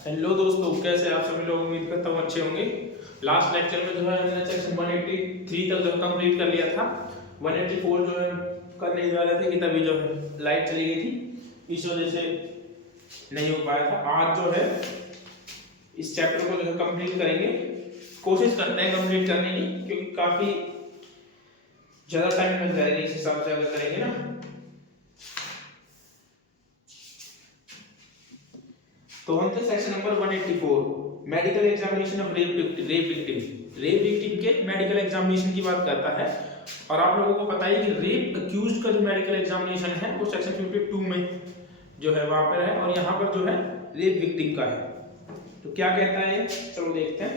Hello दोस्तों, कैसे आप सभी लोग? उम्मीद करता हूँ अच्छे होंगे। लास्ट लेक्चर में जो है हमने सेक्शन 183 तक जो कंप्लीट कर लिया था। 184 जो है करने जा रहे थे कि तभी जो है लाइट चली गई थी, इस वजह से नहीं हो पाया था। आज जो है इस चैप्टर को जो है कंप्लीट करेंगे, कोशिश करते हैं कंप्लीट करने की, क्योंकि काफी ज्यादा टाइम लग जाएगा इस हिसाब से अगर करेंगे ना। तो हम थे section number 184, medical examination of rape victim. Rape victim के मेडिकल एग्जामिनेशन की बात करता है। और आप लोगों को पता है कि रेप अक्यूज्ड का जो मेडिकल एग्जामिनेशन है वो सेक्शन 52 में जो है वहां पर है, और यहाँ पर जो है रेप विक्टिम का है। तो क्या कहता है, चलो देखते हैं।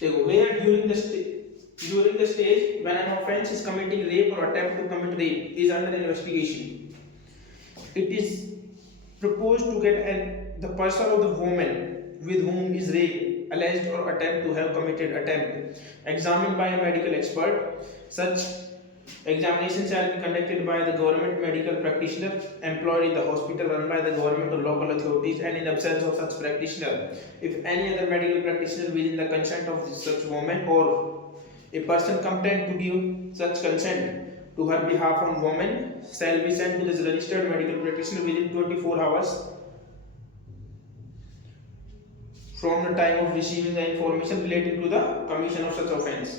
देखो, where during the stage when an offense is committing rape or attempt to commit rape is under investigation, it is proposed to get the person or the woman with whom is rape alleged or attempt to have committed attempt examined by a medical expert. Such examination shall be conducted by the government medical practitioner employed in the hospital run by the government or local authorities, and in absence of such practitioner, if any other medical practitioner within the consent of such woman or a person competent to give such consent to her behalf on woman shall be sent to the registered medical practitioner within 24 hours from the time of receiving the information relating to the commission of such offence.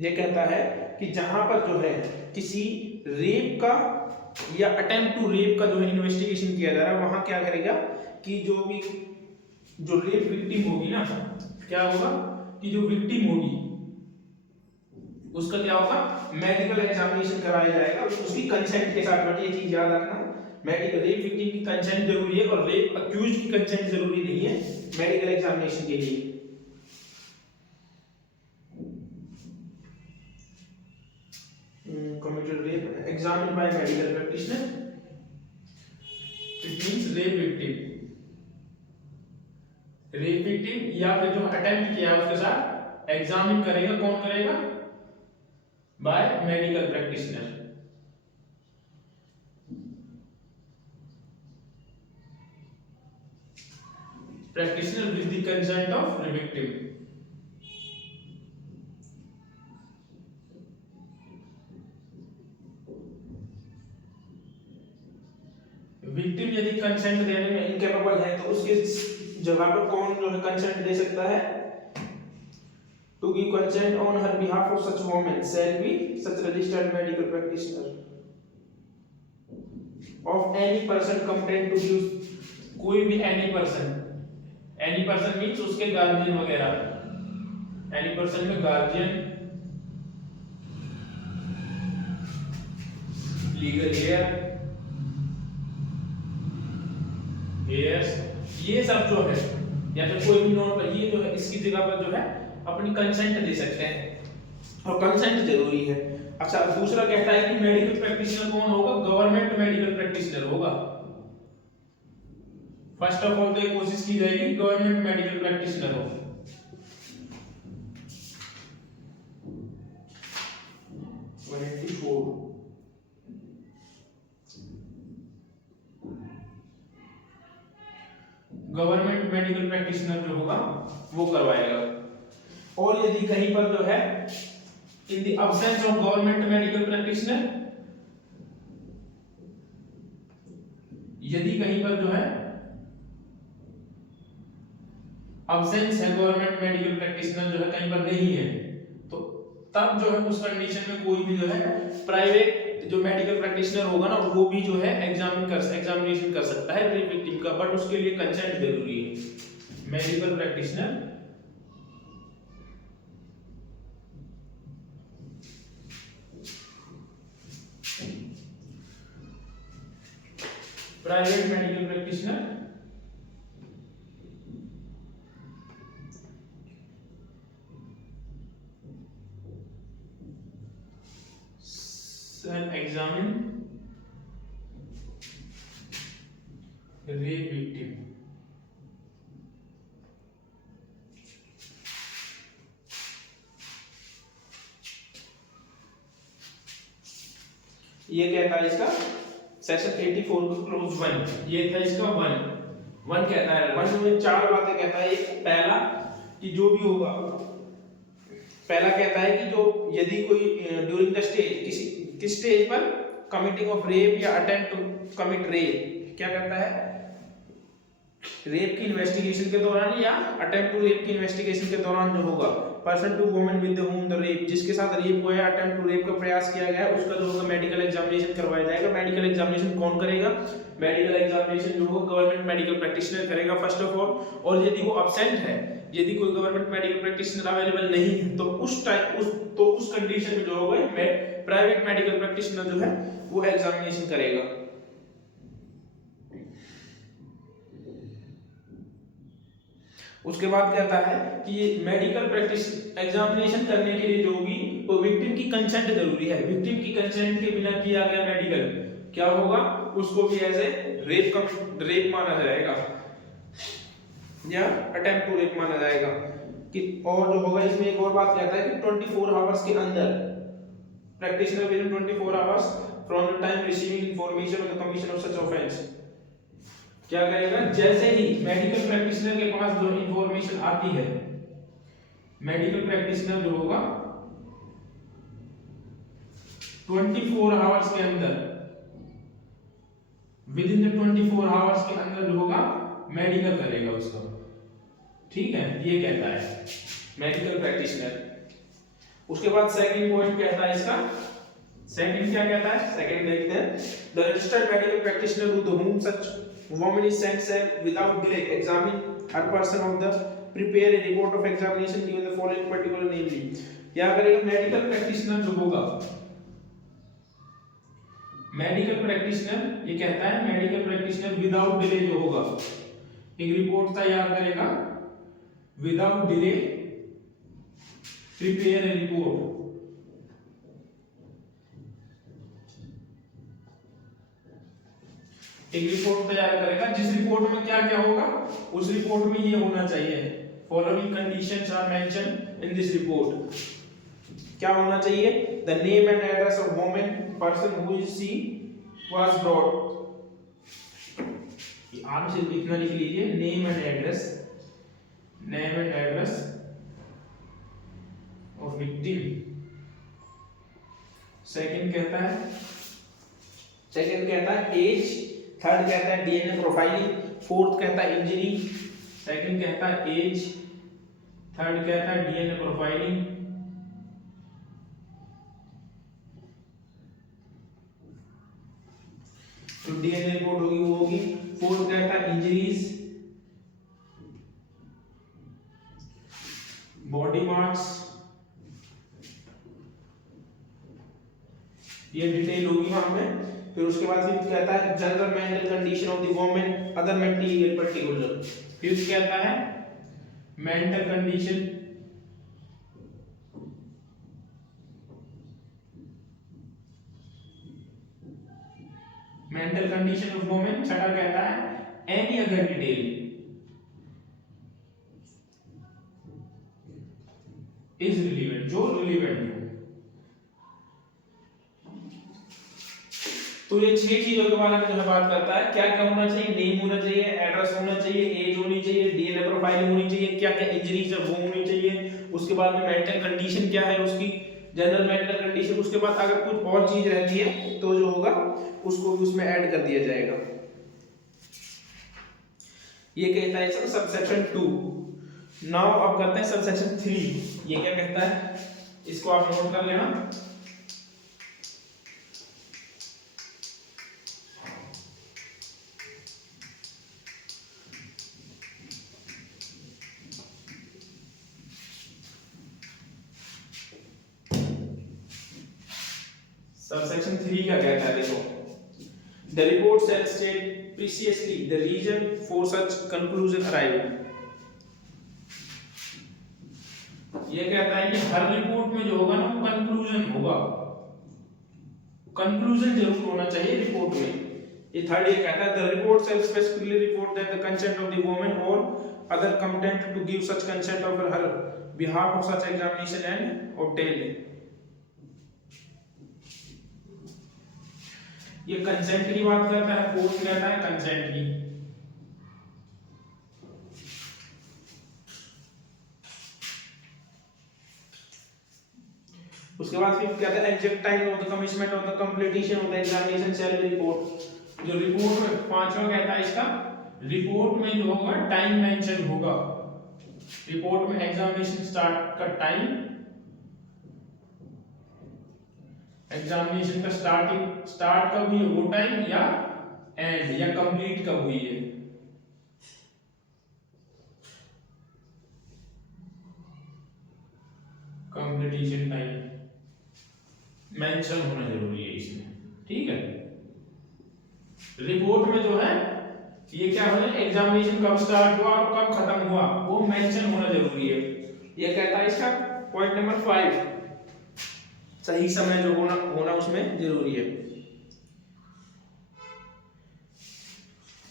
ये कहता है कि जहां पर जो है किसी rape का या अटेम्प्ट टू रेप का जो है इन्वेस्टिगेशन किया जा रहा है, वहां क्या करेगा कि जो रेप विक्टिम होगी ना, क्या होगा कि जो विक्टिम होगी उसका क्या होगा, मेडिकल एग्जामिनेशन कराया जाएगा उसकी कंसेंट के साथ। बट ये चीज याद रखना, मेडिकल रेप विक्टिम की कंसेंट जरूरी है और रेप अक्यूज्ड की कंसेंट जरूरी नहीं है मेडिकल एग्जामिनेशन के लिए। Committed rape examined by medical practitioner, it means rape victim या फिर जो अटेम्प्ट किया उसके साथ एग्जामिन करेगा, कौन करेगा, by medical practitioner. Practitioner with the consent of the victim. Victim यदि कंसेंट देने में इनकेपेबल है तो उसके जगह पर कौन जो है कंसेंट दे सकता है? To give consent on her behalf of such woman shall be such registered medical practitioner of any person competent to give. कोई भी एनी पर्सन मींस उसके गार्जियन वगैरह। एनी पर्सन में गार्जियन, लीगल हेयर, ये सब जो है, या फिर कोई भी नॉन पर, ये जो है इसकी जगह पर जो है अपनी कंसेंट दे सकते हैं और कंसेंट जरूरी है। अच्छा, दूसरा कहता है कि मेडिकल प्रैक्टिशनर कौन होगा? गवर्नमेंट मेडिकल प्रैक्टिशनर होगा। फर्स्ट ऑफ ऑल तो ये कोशिश की जाएगी गवर्नमेंट मेडिकल प्रैक्टिशनर हो। गवर्नमेंट मेडिकल प्रैक्टिशनर जो होगा वो करवाएगा। और यदि कहीं पर जो है in the absence of government medical practitioner, यदि कहीं पर जो है अब्सेंस है गवर्नमेंट मेडिकल प्रैक्टिशनर जो है कहीं पर नहीं है, तो तब जो है उस कंडीशन में कोई भी जो है प्राइवेट जो मेडिकल प्रैक्टिशनर होगा ना, वो भी जो है एग्जामिनेशन कर सकता है रेप विक्टिम का, बट उसके लिए कंसेंट जरूरी है। Medical practitioner private medical practitioner examine rape victim ये कहता है इसका सेक्शन 84 का क्लोज 1, ये था इसका 1 कहता है 1 में 4 बातें कहता है। एक पहला कि जो भी होगा, पहला कहता है कि जो यदि कोई ड्यूरिंग द स्टेज किस स्टेज पर कमिटिंग ऑफ रेप या अटेम्प्ट टू कमिट रेप, क्या करता है, रेप की इन्वेस्टिगेशन के दौरान या अटेम्प्ट टू रेप की इन्वेस्टिगेशन के दौरान जो होगा, person to woman with whom the rape, जिसके साथ रेप हुआ है, अटेम्प्ट टू रेप का प्रयास किया गया है, उसका जो होगा मेडिकल एग्जामिनेशन करवाया जाएगा। मेडिकल एग्जामिनेशन कौन करेगा? मेडिकल एग्जामिनेशन जो होगा गवर्नमेंट मेडिकल प्रैक्टिशनर करेगा फर्स्ट ऑफ ऑल। और यदि वो अब्सेंट है, यदि कोई गवर्नमेंट मेडिकल प्रैक्टिशनर अवेलेबल नहीं है, तो उस कंडीशन में जो होगा प्राइवेट मेडिकल प्रैक्टिशनर जो है वो एग्जामिनेशन करेगा। उसके बाद कहता है कि मेडिकल प्रैक्टिस एग्जामिनेशन करने के लिए जो होगी वो विक्टिम की कंसेंट जरूरी है। विक्टिम की कंसेंट के बिना किया गया मेडिकल क्या होगा, उसको भी एज ए रेप माना जाएगा या अटेम्प्ट टू रेप माना जाएगा कि। और जो होगा इसमें एक और बात कहता है कि 24 आवर्स के अंदर practitioner with in 24 hours from the time receiving information of the commission of such offence क्या करेगा, जैसे ही मेडिकल प्रैक्टिशनर के पास जो इंफॉर्मेशन आती है, मेडिकल प्रैक्टिशनर जो होगा 24 आवर्स के अंदर, विद इन द 24 आवर्स के अंदर जो होगा मेडिकल करेगा उसका। ठीक है, ये कहता है मेडिकल प्रैक्टिशनर। उसके बाद सेकंड पॉइंट कहता है इसका, सेकंड क्या कहता है, सेकंड देखते हैं। The registered medical practitioner to whom such woman is sent shall without delay examine her person of the prepare a report of examination given the following particular namely, क्या करेगा मेडिकल प्रैक्टिशनर जो होगा, medical practitioner ये कहता है medical practitioner without delay जो होगा एक रिपोर्ट तैयार करेगा, without delay prepare a report, एक रिपोर्ट तैयार करेगा जिस रिपोर्ट में क्या क्या होगा, उस रिपोर्ट में ये होना चाहिए, following conditions are mentioned in this report. क्या होना चाहिए, the name and address of woman person who she was brought, आप सिर्फ इतना लिख लीजिए, name and address, name and address of victim. Second कहता है एज, थर्ड कहता है डीएनए प्रोफाइलिंग, फोर्थ कहता है इंजरी, सेकंड कहता है एज, थर्ड कहता है डीएनए प्रोफाइलिंग, तो डीएनए रिपोर्ट होगी वो होगी, फोर्थ कहता है इंजरीज, बॉडी मार्क्स, ये डिटेल होगी वहां पे। फिर उसके बाद फिर कहता है general mental condition of the woman other mentally particular, फिर कहता है mental condition, mental condition of woman, छठा कहता है any other detail is relevant, जो रिलेवेंट हो। तो ये 6 चीजों के बारे में जो है बात करता है, क्या क्या होना चाहिए, नेम होना चाहिए, एड्रेस होना चाहिए, एज होनी चाहिए, डीएनए प्रोफाइलिंग होनी चाहिए, क्या क्या इंजरीज है वो होनी चाहिए, उसके बाद में मेंटल कंडीशन क्या है उसकी, जनरल मेंटल कंडीशन, उसके बाद अगर कुछ और चीज रहती है तो जो होगा उसको भी उसमें ऐड कर दिया जाएगा। ये कहता है सबसेक्शन 2। नाउ अब करते हैं सबसेक्शन 3। ये क्या कहता है, इसको आप नोट कर लेना। सबसेक्शन 3 क्या कहता है, देखो, the report shall state precisely the reason for such conclusion arrived। ये कहता है कि हर रिपोर्ट में जो होगा ना कंक्लूजन होगा, कंक्लूजन जरूर होना चाहिए रिपोर्ट में। ये थर्ड ये कहता है the report shall specifically report that the consent of the woman or other competent to give such consent of her behalf of such examination and obtained। ये कंसेंट की बात करता है, फोर्थ रहता है कंसेंट की। उसके बाद फिर क्या था, exact time of the commitment of the completion of the examination shall be report. जो रिपोर्ट में पांचवा कहता है इसका, रिपोर्ट में जो होगा टाइम मेंशन होगा। रिपोर्ट में एग्जामिनेशन स्टार्ट का टाइम, एग्जामिनेशन का स्टार्ट कब हुई है वो टाइम, या एंड या कंप्लीट कब हुई है। कंप्लीशन टाइम मेंशन होना जरूरी है इसमें, ठीक है। रिपोर्ट में जो है ये क्या है, एग्जामिनेशन कब स्टार्ट हुआ और कब खत्म हुआ वो मेंशन होना जरूरी है। ये कहता है इसका पॉइंट नंबर 5, सही समय जो होना उसमें जरूरी है।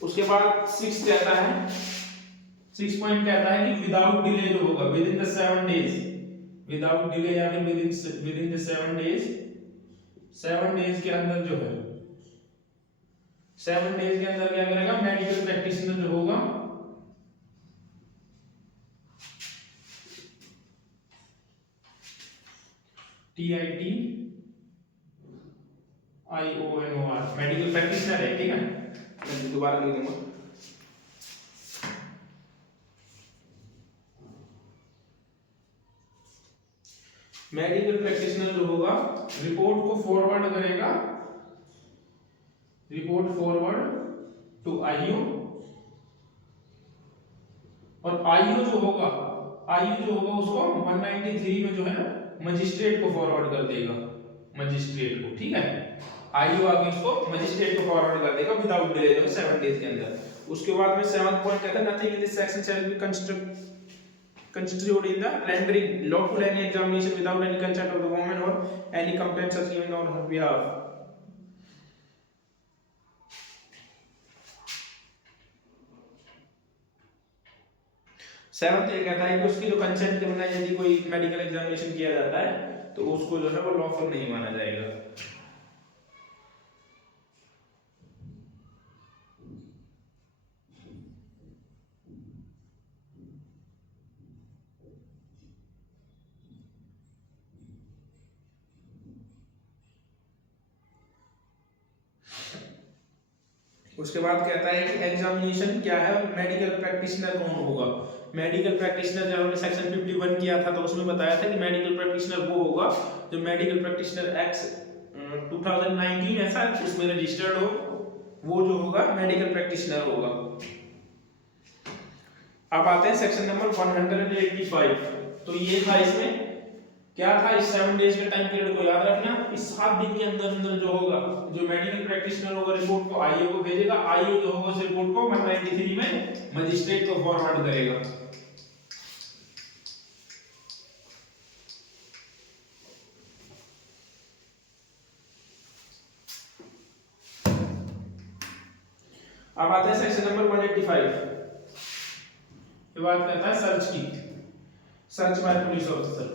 उसके बाद 6 कहता है, 6 पॉइंट कहता है कि विदाउट डिले जो होगा with in the 7 days, without delay या फिर with in the 7 days, 7 days के अंदर जो है, 7 डेज के अंदर क्या करेगा, मेडिकल प्रैक्टिशनर जो होगा TIT IONOR मेडिकल प्रैक्टिशनर है, ठीक है। मैं दोबारा लिख दूंगा। मेडिकल प्रैक्टिशनर जो होगा रिपोर्ट को फॉरवर्ड करेगा, रिपोर्ट फॉरवर्ड टू IO, और IO जो होगा उसको 193 में जो है मजिस्ट्रेट को फॉरवर्ड कर देगा, मजिस्ट्रेट को, ठीक है। IO आगे उसको मजिस्ट्रेट को फॉरवर्ड कर देगा विदाउट डिले जो 7 डेज के अंदर। उसके बाद में 7th पॉइंट कहता है nothing in this section shall be construed in the rendering lawful any examination without any consent of the woman or any complaint such given on her behalf। Seventh ये कहता है कि उसकी जो कंसेंट के बिना यदि कोई मेडिकल एग्जामिनेशन किया जाता है तो उसको जो है वो लॉफुल नहीं माना जाएगा। उसके बाद कहता है कि एग्जामिनेशन क्या है, मेडिकल प्रैक्टिशनर कौन होगा। मेडिकल प्रैक्टिशनर जब हमने सेक्शन 51 किया था तो उसमें बताया था कि मेडिकल प्रैक्टिशनर वो होगा जो मेडिकल प्रैक्टिशनर एक्ट 2019 ऐसा उसमें रजिस्टर्ड हो, वो जो होगा मेडिकल प्रैक्टिशनर होगा। अब आते हैं सेक्शन नंबर 185। तो ये था, इसमें क्या था, इस 7 डेज के टाइम पीरियड को याद रखना। इस 7 दिन के अंदर अंदर जो होगा, जो मेडिकल प्रैक्टिशनर होगा रिपोर्ट को IO को भेजेगा, IO जो होगा उस रिपोर्ट को 193 में मजिस्ट्रेट को फॉरवर्ड करेगा। अब आते हैं सेक्शन नंबर 185। ये बात करता है सर्च की, search by police officer.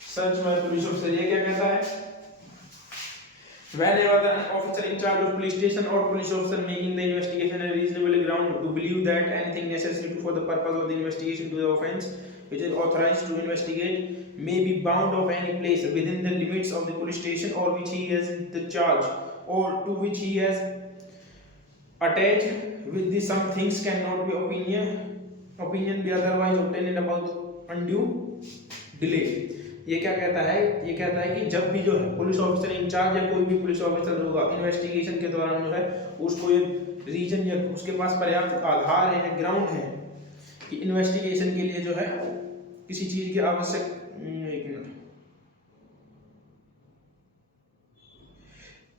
Search by police officer ये क्या कहता है, whenever the officer in charge of police station or police officer making the investigation has reasonable ground to believe that anything necessary for the purpose of the investigation to the offence which is authorized to investigate may be bound of any place within the limits of the police station or which he has the charge or to which he has attached with the some things cannot be opinion be otherwise obtained about undue delay। ये क्या कहता है, ये कहता है कि जब भी जो है पुलिस ऑफिसर इंचार्ज या कोई भी पुलिस ऑफिसर होगा इन्वेस्टिगेशन के दौरान जो है उसको ये रीजन या उसके पास पर्याप्त आधार है, ग्राउंड है कि इन्वेस्टिगेशन के लिए जो है किसी चीज की आवश्यक, एक मिनट,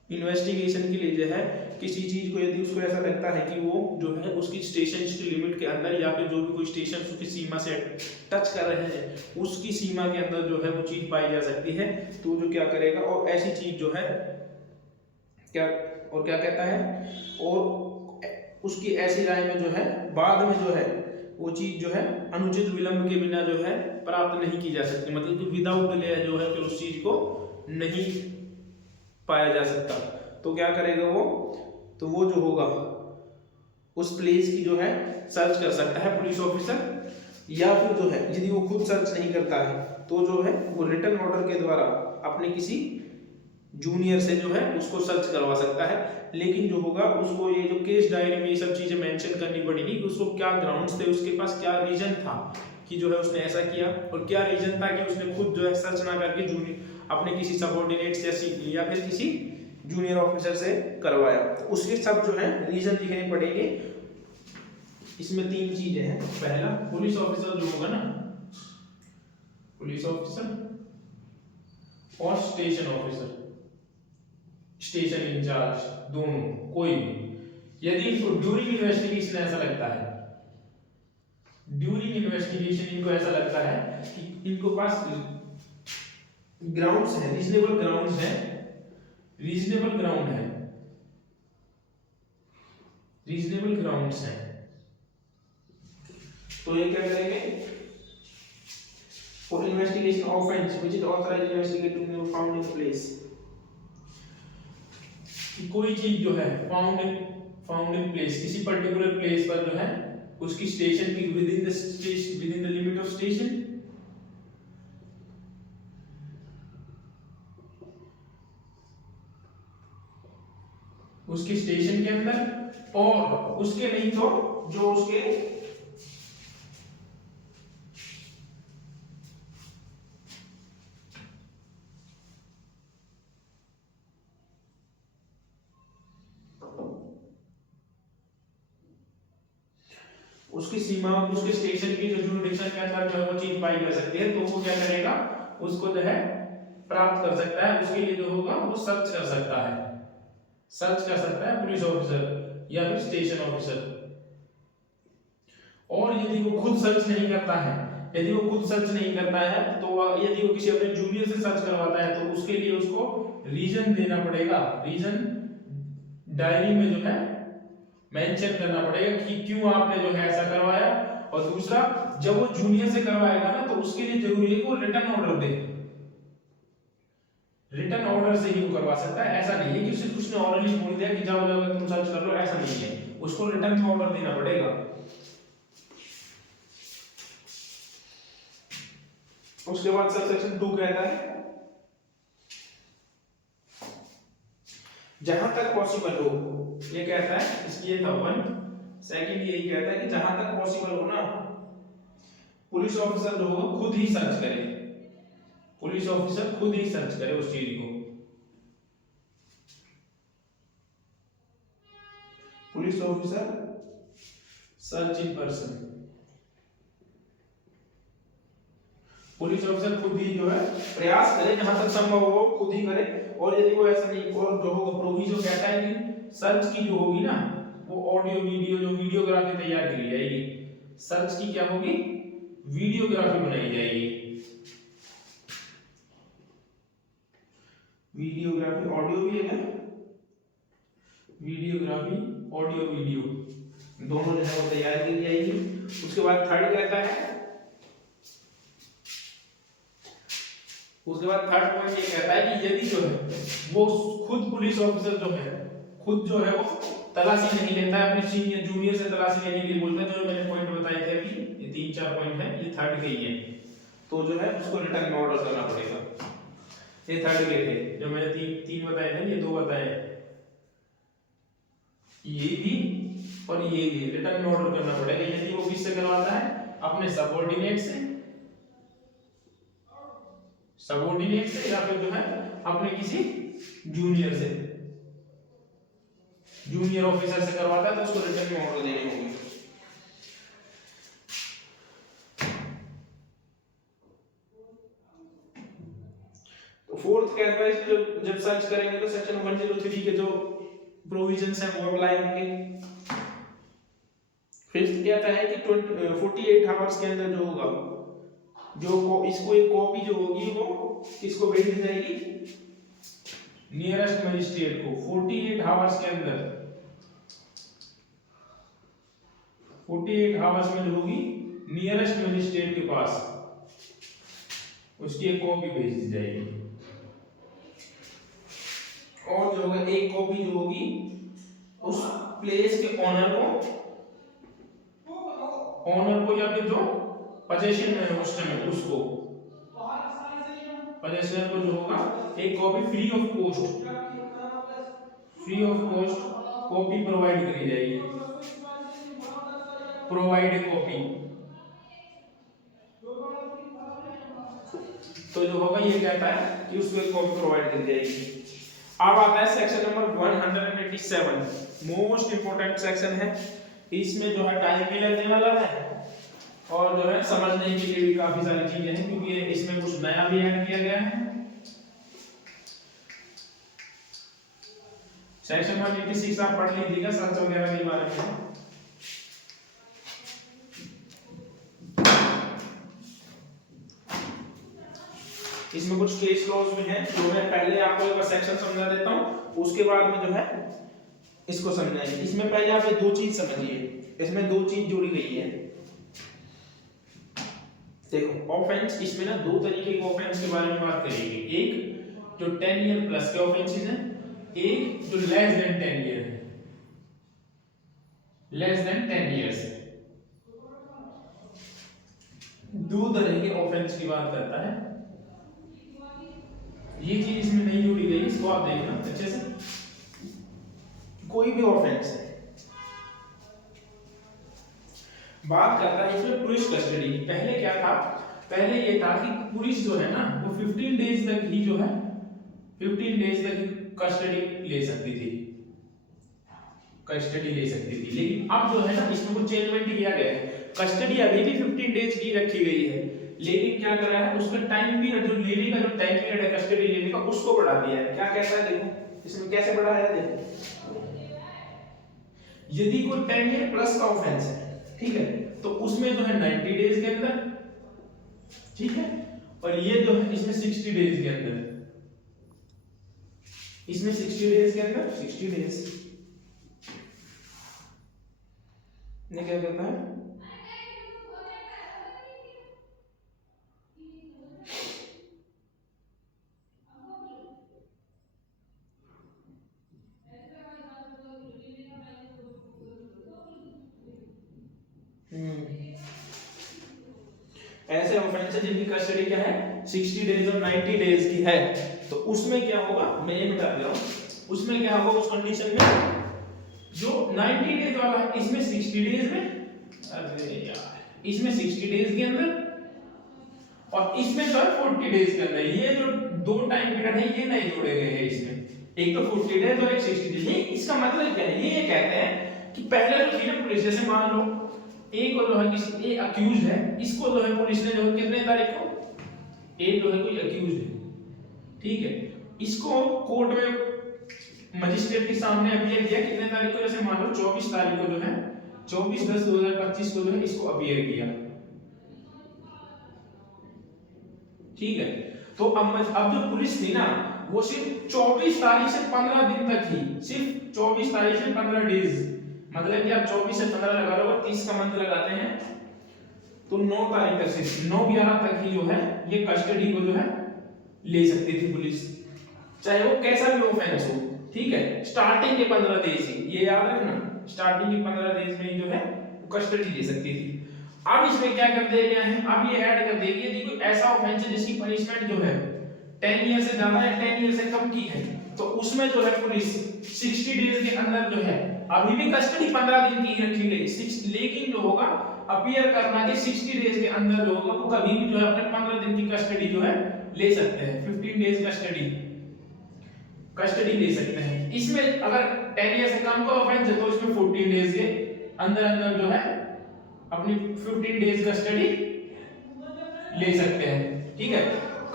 इन्वेस्टिगेशन के लिए जो है किसी चीज को यदि उसको ऐसा लगता है कि वो जो है उसकी स्टेशन की लिमिट के अंदर या फिर जो भी कोई स्टेशन उसकी सीमा से टच कर रहे हैं उसकी सीमा के अंदर जो है वो चीज पाई जा सकती है, तो जो क्या करेगा, और ऐसी चीज जो है क्या, और क्या कहता है, और उसकी ऐसी राय में जो है बाद में जो है वो चीज जो है अनुचित विलंब के बिना जो है प्राप्त नहीं की जा सकती, मतलब कि विदाउट डिले जो है फिर उस चीज को नहीं पाया जा सकता। तो क्या करेगा वो, तो वो जो होगा उस प्लेस की जो है सर्च कर सकता है पुलिस ऑफिसर, या फिर जो है यदि वो खुद सर्च नहीं करता है तो जो है वो रिटर्न ऑर्डर के द्वारा अपने किसी जूनियर से जो है उसको सर्च करवा सकता है। लेकिन जो होगा उसको ये जो केस डायरी में ये सब चीजें मेंशन करनी पड़ेगी कि उसको क्या ग्राउंड्स थे, उसके पास क्या रीजन था कि जो है उसने ऐसा किया, और क्या रीजन था कि उसने खुद जो है सर्च ना करके जूनियर अपने किसी सबऑर्डिनेट या फिर किसी जूनियर ऑफिसर से करवाया। तो उसके सब जो है रीजन लिखने पड़ेंगे। इसमें 3 चीजें हैं। पहला, पुलिस ऑफिसर जो होगा ना, पुलिस ऑफिसर और स्टेशन ऑफिसर, स्टेशन इंचार्ज, दोनों कोई भी, यदि इनको ड्यूरिंग इन्वेस्टिगेशन ऐसा लगता है, ड्यूरिंग इन्वेस्टिगेशन इनको ऐसा लगता है कि इनको पास ग्राउंड्स है, रीजनेबल ग्राउंड्स है, रीजनेबल ग्राउंड है, रीजनेबल ग्राउंड्स है, तो ये क्या करेंगे, for investigation offence which is authorised investigating found in place, कि कोई चीज जो है फाउंड इन प्लेस, किसी पर्टिकुलर प्लेस पर जो है उसकी स्टेशन की with in the limit of station, उसके स्टेशन के अंदर, और उसके नहीं तो जो उसके उसकी सीमा, उसके स्टेशन की जो जुरिडिक्शन के अंदर जो है वो चीज पाई जा सकती है, तो वो क्या करेगा, उसको जो है प्राप्त कर सकता है। उसके लिए जो होगा वो सर्च कर सकता है, सर्च कर सकता है पुलिस ऑफिसर या फिर स्टेशन ऑफिसर। और यदि वो खुद सर्च नहीं करता है, यदि वो खुद सर्च नहीं करता है तो यदि वो किसी अपने जूनियर से सर्च करवाता है तो उसके लिए उसको रीजन देना पड़ेगा, रीजन डायरी में जो है मेंशन करना पड़ेगा कि क्यों आपने जो है ऐसा करवाया। और दूसरा, जब वो जूनियर से करवाएगा ना तो उसके लिए जरूरी है कि वो रिटर्न ऑर्डर दे, रिटर्न ऑर्डर से ही वो करवा सकता है। ऐसा नहीं है कि उसे उसने ऑर्डरली बोल दिया कि जाओ जाओ तुम सर्च कर लो, ऐसा नहीं है, उसको रिटर्न में ऑर्डर देना पड़ेगा। उसके बाद सबसेक्शन 2 कहता है जहां तक पॉसिबल हो, ये कहता है इसलिए था 1, सेकंड यही कहता है कि जहां तक पॉसिबल हो ना पुलिस ऑफिसर जो होगा खुद ही सर्च करे, पुलिस ऑफिसर खुद ही सर्च करे उस चीज को, police officer search in person, police officer खुद ही जो है प्रयास करे, जहां तक संभव हो खुद ही करे। और यदि वो ऐसा नहीं, और जो होगा प्रोविजो कहता है कि सर्च की जो होगी ना वो ऑडियो वीडियो जो वीडियोग्राफी तैयार की जाएगी, सर्च की क्या होगी, वीडियोग्राफी बनाई जाएगी, वीडियोग्राफी, ऑडियो भी है क्या, वीडियोग्राफी ऑडियो वीडियो दोनों जो है वो तैयार की जाएगी। उसके बाद थर्ड कहता है, उसके बाद थर्ड पॉइंट ये कहता है कि यदि जो है वो खुद पुलिस ऑफिसर जो है खुद जो है वो तलाशी नहीं लेता है, अपने सीनियर जूनियर से तलाशी लेने के लिए बोलता है, जो मैंने पॉइंट बताए थे अभी, ये 3-4 पॉइंट है, ये थर्ड के ही है, तो जो है उसको रिटर्न में ऑर्डर करना पड़ेगा। ये थर्ड के थे, जो मैंने तीन बताए थे, ये 2 बताए, ये भी और ये भी रिटर्न में ऑर्डर करना पड़ेगा। यदि वो किससे करवाता है, अपने सबऑर्डिनेट से, सबऑर्डिनेट से या फिर जो है अपने किसी जूनियर से, जूनियर ऑफिसर से करवाता है तो उसको रिटर्न में ऑर्डर देने होंगे। तो फोर्थ कहता है कि जब सर्च करेंगे तो सेक्शन 103 के जो प्रोविजंस हैं वो अप्लाई होंगे। फिफ्थ कहता है कि 48 आवर्स के अंदर जो होगा, जो इसको एक कॉपी जो होगी वो किसको भेज दी जाएगी, नियरेस्ट मजिस्ट्रेट को। 48 आवर्स के अंदर 48 आवर्स में जो होगी नियरेस्ट मजिस्ट्रेट के पास उसकी एक कॉपी भेज दी जाएगी। और जो होगा एक कॉपी जो होगी उस प्लेस के ऑनर को या फिर जो पोजीशन में है उस टाइम उसको पोजीशन को जो होगा एक copy free of cost copy provide करी जाएगी। प्रोवाइड ए कॉपी, तो जो होगा ये कहता है कि उसको एक कॉपी प्रोवाइड कर जाएगी। अब आता है section number 187, most important section है। इसमें जो है टाइम भी लगने वाला है और जो है समझने के लिए भी काफी सारी चीजें हैं, क्योंकि इसमें कुछ नया भी ऐड किया गया है। सेक्शन 186 आप पढ़ लीजिएगा, सर्च वगैरह के बारे में। इसमें कुछ केस लॉज भी हैं जो मैं पहले आपको एक सेक्शन समझा देता हूं, उसके बाद में जो है इसको समझाएंगे। इसमें पहले आप ये दो चीज समझिए, इसमें दो चीज जोड़ी गई है। देखो ऑफेंस, इसमें ना दो तरीके के ऑफेंस के बारे में बात करेंगे। एक जो 10 ईयर प्लस के ऑफेंसेस हैं, एक जो लेस देन 10 ईयर है, लेस देन 10 इयर्स। दो तरह के ऑफेंस की बात करता है। ये चीज इसमें नहीं जोड़ी गई, इसको आप देखना अच्छे से। कोई भी ऑफेंस है, बात करता है इसमें पुलिस कस्टडी। पहले क्या था, पहले ये था कि पुलिस जो है ना वो 15 डेज तक ही जो है 15 डेज तक कस्टडी ले सकती थी, कस्टडी ले सकती थी। लेकिन अब जो है ना इसमें कुछ चेंजमेंट किया गया है। कस्टडी अभी भी 15 डेज की रखी गई है, लेकिन क्या कर रहा है उसका टाइम पीरियड, जो लेने का जो टाइम पीरियड है कस्टडी लेने का, उसको बढ़ा दिया है। क्या कहता है देखो इसमें कैसे बढ़ाया है। देखो यदि कोई 10 ईयर प्लस का ऑफेंस है, ठीक है, तो उसमें जो है 90 डेज के अंदर, ठीक है, और ये जो है इसमें 60 डेज के अंदर, इसमें 60 डेज के अंदर 60 डेज ने क्या कहता है ऐसे ऑफेंस है जिनकी कस्टडी क्या है 60 डेज और 90 डेज की है, तो उसमें क्या होगा, मैं ये बता रहा हूं, उसमें क्या होगा उस कंडीशन में जो 90 डेज वाला है इसमें 60 डेज में, अरे यार इसमें 60 डेज के अंदर और इसमें जो है 40 डेज के अंदर। ये जो दो टाइम पीरियड है ये नहीं जोड़े गए हैं इसमें, एक तो 40 डेज और एक 60 डेज। ये इसका मतलब क्या है, ये कहते हैं कि पहले जो थी ना पुलिस, जैसे मान लो एक जो है किसी ए अक्यूज है, इसको जो है पुलिस ने जो है कितने तारीख को, ए जो है कोई अक्यूज है, ठीक है, इसको कोर्ट में मजिस्ट्रेट के सामने अपीयर किया कितने तारीख को, जैसे मान लो 24 तारीख को जो है 24/10/2025 को जो है इसको अपीयर किया, ठीक है। तो अब जो पुलिस थी ना वो सिर्फ 24 तारीख से 15 दिन तक ही, सिर्फ 24 तारीख से 15 डेज, मतलब कि आप 24 से 15 लगा लो, 30 का मंथ लगाते हैं तो 9 तारीख तक से 9/11 तक ही जो है ये कस्टडी को जो है ले सकती थी पुलिस, चाहे वो कैसा भी ऑफेंस हो, ठीक है। स्टार्टिंग के 15 डेज ही, ये याद रखना, स्टार्टिंग के 15 डेज में ही जो है कस्टडी ले सकती थी। अब इसमें क्या कर दिया गया है, अब ये ऐड कर दिया गया कि ऐसा ऑफेंस है जिसकी पनिशमेंट जो है 10 ईयर से ज्यादा या 10 ईयर से कम की है, तो उसमें जो है पुलिस 60 डेज के अंदर जो है, अभी भी कस्टडी 15 दिन की ही रखी गई, लेकिन जो होगा अपीयर करना के 60 डेज के अंदर जो होगा वो कभी भी जो है अपने 15 दिन की कस्टडी जो है ले सकते हैं, 15 डेज कस्टडी ले सकते हैं। इसमें अगर 10 ईयर से कम का ऑफेंस है तो इसमें 14 डेज के अंदर अंदर जो है अपनी 15 डेज कस्टडी ले सकते हैं, ठीक है।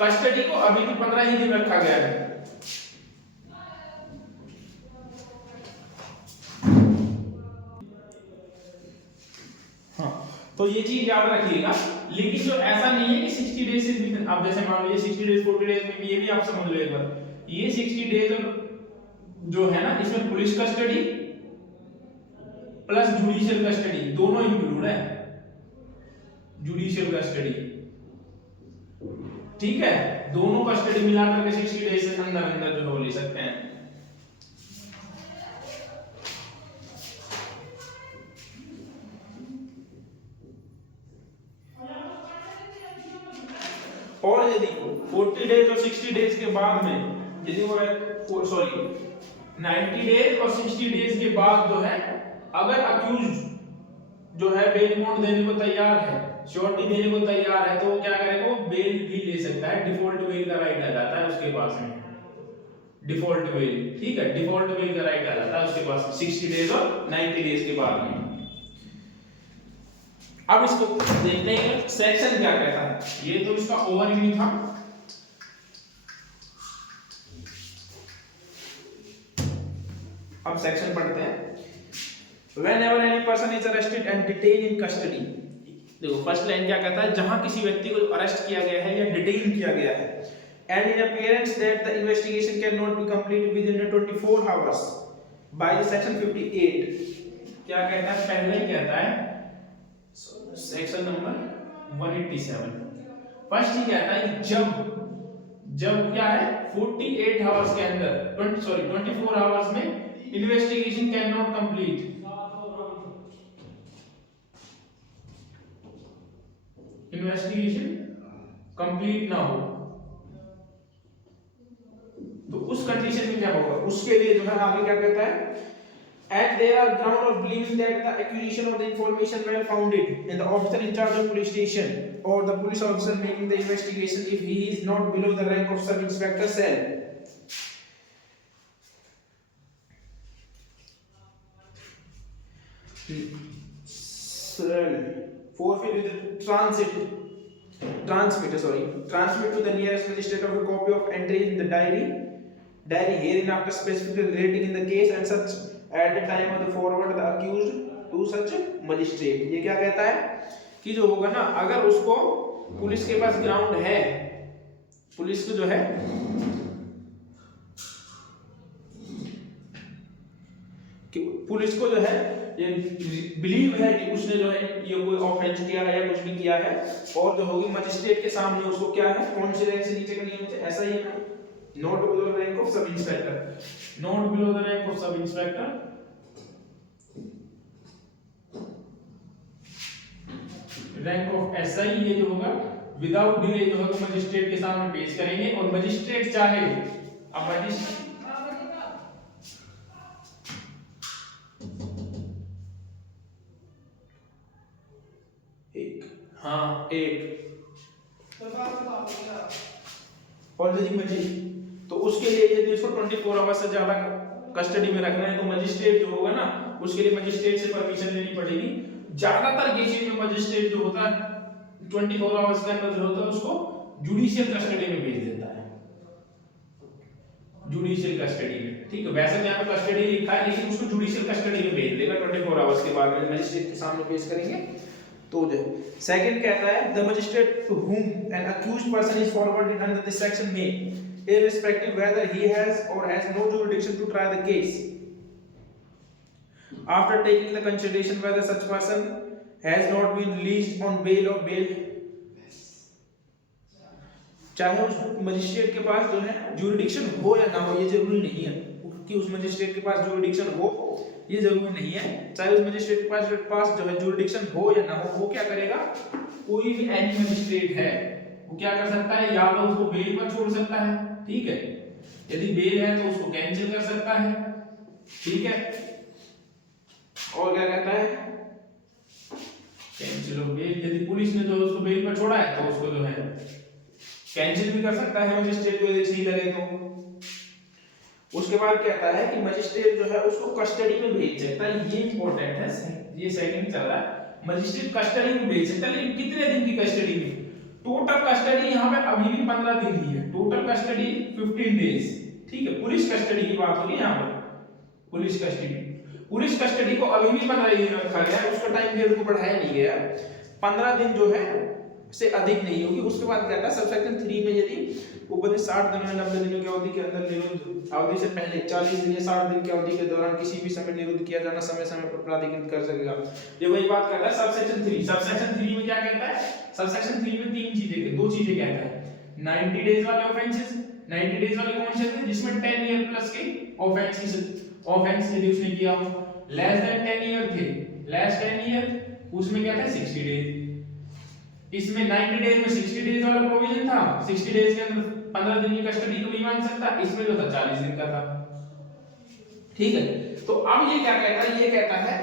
कस्टडी को अभी भी 15 ही दिन रखा गया है। हाँ, तो ये चीज याद रखिएगा, लेकिन जो ऐसा नहीं है कि 60 डेज से भी, आप जैसे मान लीजिए 60 डेज 40 डेज में भी, ये भी आप समझ लो एक बार, ये 60 डेज जो है ना इसमें police custody plus judicial custody, दोनों इंक्लूड है, जुडिशियल कस्टडी, ठीक है, दोनों कस्टडी मिलाकर के 60 डेज के अंदर अंदर जो ले सकते हैं। और यदि 40 डेज और 60 डेज के बाद में यदि वो सॉरी 90 डेज और 60 डेज के बाद जो है अगर अक्यूज जो है बेल बॉन्ड देने को तैयार है, श्योरिटी देने को तैयार है, तो वो क्या करेगा, वो बेल भी ले सकता है, डिफॉल्ट बेल का राइट आ जाता है उसके पास में, डिफॉल्ट बेल, ठीक है, डिफॉल्ट बेल का राइट आ जाता है उसके पास 60 डेज और 90 डेज के बाद में। अब इसको देखते हैं सेक्शन क्या कहता है। ये तो इसका ओवरव्यू था। अब सेक्शन पढ़ते हैं। Whenever any person is arrested and detained in custody, देखो फर्स्ट लाइन क्या कहता है, जहां किसी व्यक्ति को अरेस्ट किया गया है या डिटेन किया गया है, and in appearance that the investigation cannot be completed within the 24 hours by the section 58, क्या कहता है, पहले कहता है सेक्शन नंबर 187, फर्स्ट ही कहता है कि जब क्या है 48 आवर्स के अंदर 24 आवर्स में investigation can not complete, investigation complete ना हो, तो उस कंडीशन में क्या होगा, उसके लिए जो है आगे क्या कहता है, and there are ground of believing that the acquisition of the information well founded and the officer in charge of police station or the police officer making the investigation, if he is not below the rank of sub inspector cell, forfeit with the transmit to the nearest magistrate of a copy of entry in the diary hereinafter specifically relating in the case and such at the time of the forward the accused to such magistrate। ये क्या कहता है कि जो होगा ना, अगर उसको पुलिस के पास ग्राउंड है, पुलिस को जो है कि पुलिस को जो है ये बिलीव है कि उसने जो है ये कोई ऑफेंस किया है या कुछ भी किया है, और जो होगी मजिस्ट्रेट के सामने उसको क्या है, कौन से रैंक से नीचे का नियम है, ऐसा ही है, not below the rank of sub inspector, not below the rank of sub inspector, rank of SI, ये जो होगा विदाउट डिले जो है मजिस्ट्रेट के सामने पेश करेंगे, और मजिस्ट्रेट चाहे, अब मजिस्ट्रेट और यदि मजिस्ट्रेट, तो उसके लिए यदि उसको 24 आवर्स से ज्यादा कस्टडी में रखना है तो मजिस्ट्रेट जो होगा ना, उसके लिए मजिस्ट्रेट से परमिशन लेनी पड़ेगी। ज्यादातर केसेस में मजिस्ट्रेट जो होता है 24 आवर्स के अंदर जो होता है उसको जुडिशियल कस्टडी में भेज देता है, जुडिशियल कस्टडी में, ठीक है, वैसे यहाँ पे कस्टडी लिखा है लेकिन उसको जुडिशियल कस्टडी में भेज देगा 24 आवर्स के बाद में मजिस्ट्रेट के सामने पेश करेंगे। तो जो सेकंड कहता है, the magistrate to whom an accused person is forwarded under this section में, irrespective whether he has or has no jurisdiction to try the case, after taking the consideration whether such person has not been released on bail or bail, चाहे उस magistrate के पास जो है jurisdiction हो या ना हो, ये जरूरी नहीं है कि उस मजिस्ट्रेट के पास जुरिडिक्शन हो, ये जरूरी नहीं है, चाहे उस मजिस्ट्रेट के पास जो है जुरिडिक्शन हो या ना हो, वो क्या करेगा, कोई भी एनी मजिस्ट्रेट है वो क्या कर सकता है, या तो उसको बेल पर छोड़ सकता है, ठीक है, यदि बेल है तो उसको कैंसिल कर सकता है, ठीक है, और क्या कहता है, कैंसिल ऑफ बेल, यदि पुलिस ने जो उसको बेल पर छोड़ा है तो उसको जो है कैंसिल भी कर सकता है मजिस्ट्रेट को यदि सही लगे तो। उसके बाद कहता है कि मजिस्ट्रेट जो है उसको कस्टडी में भेज सकता है, ये इंपॉर्टेंट है, ये सेकंड चल रहा है, मजिस्ट्रेट कस्टडी में भेज सकता है, लेकिन कितने दिन की कस्टडी में, टोटल कस्टडी यहाँ पे अभी भी 15 दिन ही है, टोटल कस्टडी 15 डेज, ठीक है, पुलिस कस्टडी की बात होगी यहाँ पर, पुलिस कस्टडी को अभी भी 15 दिन रखा गया, उसका टाइम पीरियड को बढ़ाया नहीं गया, 15 दिन जो है से अधिक नहीं होगी। उसके बाद कहता है सबसेक्शन 3 में यदि ऊपर 60 दिनों या 90 दिनों की अवधि के अंदर निरुद्ध अवधि से पहले 40 दिन या 60 दिन की अवधि के दौरान किसी भी समय निरुद्ध किया जाना समय समय पर प्राधिकृत कर सकेगा। ये वही बात करता है सबसेक्शन 3। सबसेक्शन 3 में क्या कहता है? सबसेक्शन 3 में तीन चीजें, दो चीजें कहता है। 90 डेज वाले ऑफेंसेस, 90 डेज वाले कौन से थे? जिसमें 10 ईयर प्लस के ऑफेंस यदि उसने किया हो। लेस देन 10 ईयर थे, लेस 10 ईयर उसमें क्या था? 60 डेज। इसमें 90 डेज में 60 डेज वाला प्रोविजन था, 60 डेज के अंदर 15 दिन की कस्टडी को भी मांग सकता, इसमें जो था 40 दिन का था। ठीक है, तो अब ये क्या कहता है? ये कहता है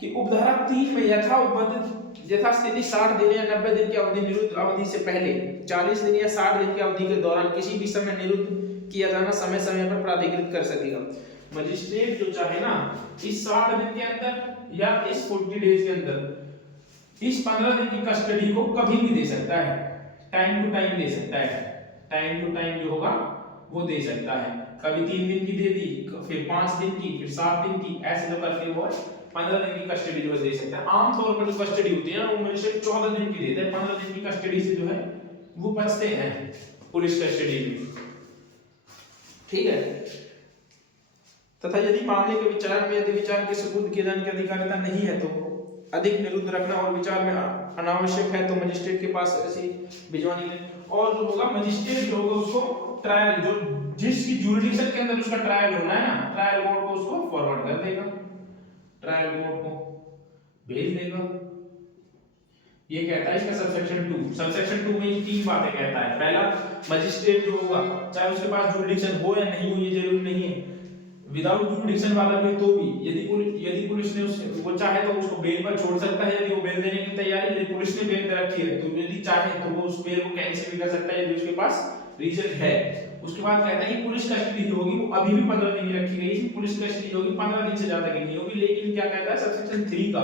कि उपधारा 3 में यथास्थिति 60 दिन या 90 दिन की अवधि निरुद्ध अवधि से पहले 40 दिन या 60 दिन की अवधि के दौरान किसी भी समय निरुद्ध किया जाना समय समय पर प्राधिकृत कर सकेगा। मजिस्ट्रेट जो चाहे ना इस 60 दिन के अंदर या इस 40 डेज के अंदर इस 15 दिन की कस्टडी को कभी भी दे सकता है, टाइम टू टाइम दे सकता है। टाइम टू टाइम जो होगा वो दे सकता है, कभी 3 दिन की दे दी, फिर 5 दिन की, फिर 7 दिन की, ऐसे जो करके वो 15 दिन की कस्टडी जो है दे सकता है। आमतौर पर जो कस्टडी होती है ना वो मजिस्ट्रेट 14 दिन की देते हैं, 15 दिन की कस्टडी से जो है वो बचते हैं पुलिस कस्टडी में। ठीक है, तथा यदि मामले के विचार में यदि विचार के सबूत किए जाने की अधिकारिता नहीं है तो अधिक निरुद्ध रखना और विचार में अनावश्यक है तो मजिस्ट्रेट के पास ऐसी भिजवानी है। और जो होगा मजिस्ट्रेट जो होगा उसको ट्रायल जो जिसकी जुरिडिक्शन के अंदर उसका ट्रायल होना है ना, ट्रायल कोर्ट को उसको फॉरवर्ड कर देगा, ट्रायल कोर्ट को भेज देगा। ये कहता है इसका सबसेक्शन 2। सबसेक्शन 2 में तीन बातें कहता है। पहला, मजिस्ट्रेट जो होगा चाहे उसके पास जुरिडिक्शन हो या नहीं हो ये जरूरी नहीं है, विदाउट जुरिडिक्शन वाला भी तो भी यदि पुलिस ने वो चाहे तो उसको बेल पर छोड़ सकता है, यदि वो बेल देने की तैयारी, यदि पुलिस ने बेल दे रखी है तो यदि चाहे तो वो उस बेल को कैंसिल भी कर सकता है यदि उसके पास रीजन है। उसके बाद कहता है कि पुलिस कस्टडी जो होगी वो अभी भी 15 दिन की रखी गई है, पुलिस कस्टडी होगी 15 दिन से ज्यादा की नहीं होगी। लेकिन क्या कहता है सबसेक्शन 3 का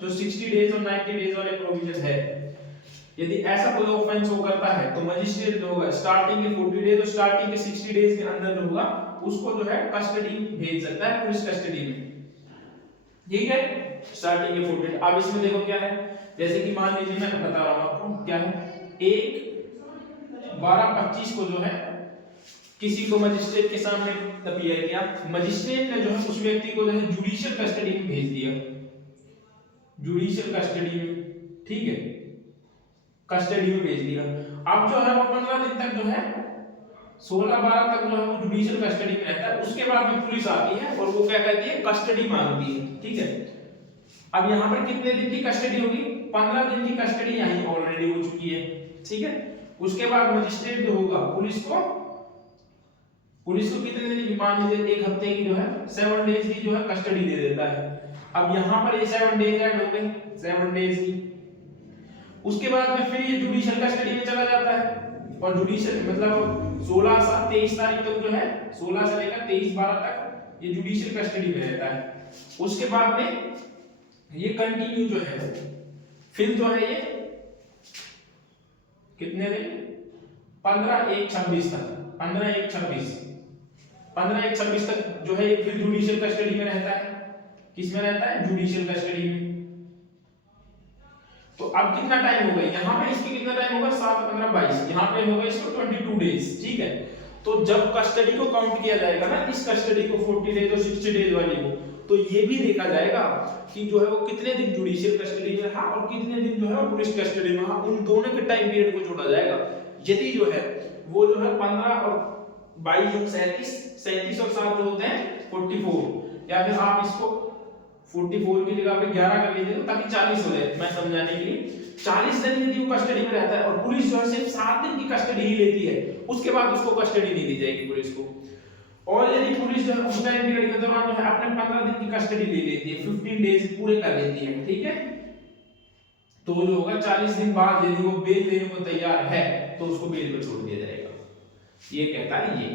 जो 60 डेज और 90 डेज वाले प्रोविजन है, यदि ऐसा कोई ऑफेंस वो करता है तो मजिस्ट्रेट जो होगा स्टार्टिंग के 40 डेज और स्टार्टिंग के 60 डेज के अंदर जो होगा उसको जो है कस्टडी भेज सकता है पुलिस कस्टडी में। ठीक है, स्टार्टिंग के 40 डेज। अब इसमें देखो क्या है, जैसे कि मान लीजिए मैं बता रहा हूं आपको क्या है, 1/12/25 को जो है किसी को मजिस्ट्रेट के सामने अपीयर किया, मजिस्ट्रेट ने जो है उस व्यक्ति को जो है जुडिशियल कस्टडी में भेज दिया, जुडिशियल कस्टडी में। ठीक है, कस्टडी में भेज दिया। अब जो है वो 15 दिन तक जो है 16-12 तक जो है वो जुडिशियल कस्टडी में रहता है। उसके बाद में पुलिस आती है और वो क्या कहती है, कस्टडी मांगती है। ठीक है, अब यहाँ पर कितने दिन की कस्टडी होगी? 15 दिन की कस्टडी यहीं ऑलरेडी हो चुकी है। ठीक है, उसके बाद मजिस्ट्रेट जो होगा पुलिस को कितने दिन की, मान लीजिए 1 हफ्ते की जो है 7 डेज की जो है कस्टडी दे देता है। अब यहाँ पर ये 7 डेज ऐड हो गए, 7 डेज की। उसके बाद में फिर ये जुडिशियल कस्टडी में चला जाता है और जुडिशियल मतलब 23 तारीख तक जो है 16 से लेकर 23/12 तक ये जुडिशियल कस्टडी में रहता है। उसके बाद में ये कंटिन्यू जो है फिर जो है ये कितने दिन, 15/1/26 तक, 15/1/26 तक जो है ये फिर जुडिशियल कस्टडी में रहता है। किस में रहता है? जुडिशियल कस्टडी में। तो अब कितना टाइम होगा यहाँ पे, इसकी कितना टाइम होगा, 7-15-22, यहाँ पे होगा इसको 22 डेज। ठीक है, तो जब कस्टडी को काउंट किया जाएगा ना, इस कस्टडी को 40 डेज और 60 डेज वाली को, तो ये भी देखा जाएगा कि जो है वो कितने दिन जुडिशियल कस्टडी में रहा और कितने दिन जो है वो पुलिस कस्टडी में रहा, उन दोनों के टाइम पीरियड को जोड़ा जाएगा। यदि जो है वो जो है 15 और 22 37 और 7 जो होते हैं 44, या फिर आप इसको 44 की जगह पे 11 कर लीजिए ताकि 40 हो जाए, मैं समझाने के लिए। 40 दिन यदि वो कस्टडी में रहता है और पुलिस जो है सिर्फ 7 दिन की कस्टडी ही लेती है, उसके बाद उसको कस्टडी नहीं दी जाएगी पुलिस को। और यदि पुलिस जो है उस टाइम पीरियड के दौरान जो है अपने 15 दिन की कस्टडी ले लेती है, 15 डेज पूरे कर लेती है, ठीक है, तो जो होगा 40 दिन बाद यदि वो बेल देने को तैयार है तो उसको बेल पर छोड़ दिया जाएगा। ये कहता है ये,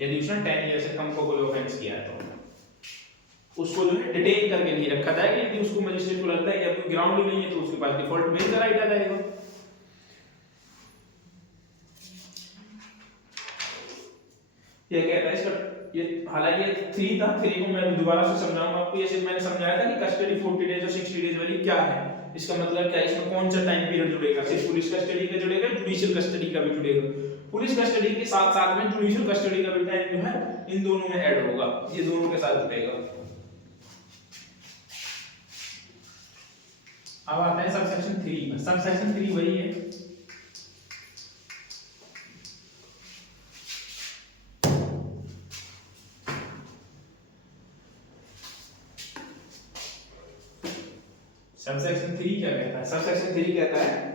यदि उसने 10 ईयर से कम का कोई ऑफेंस किया है तो उसको जो है डिटेन करके नहीं रखा जाएगा। यदि उसको मजिस्ट्रेट को लगता है कि अब कोई ग्राउंड ही नहीं है तो उसके पास डिफॉल्ट बेल का राइट आ जाएगा। ये कहता है इसका, ये हालांकि ये 3 था, 3 को मैं दोबारा से समझाऊंगा आपको। ये सिर्फ मैंने समझाया था कि कस्टडी 40 डेज और 60 डेज वाली क्या है। इसका मतलब क्या है, इसमें कौन सा टाइम पीरियड जुड़ेगा, सिर्फ पुलिस कस्टडी का जुड़ेगा, जुडिशियल कस्टडी का भी जुड़ेगा। पुलिस कस्टडी के साथ साथ में जुडिशियल कस्टडी का भी टाइम जो है इन दोनों में ऐड होगा, ये दोनों के साथ जुड़ेगा। अब आता है सबसेक्शन 3 में। सबसेक्शन 3 वही है, सबसेक्शन 3 क्या कहता है? सबसेक्शन 3 कहता है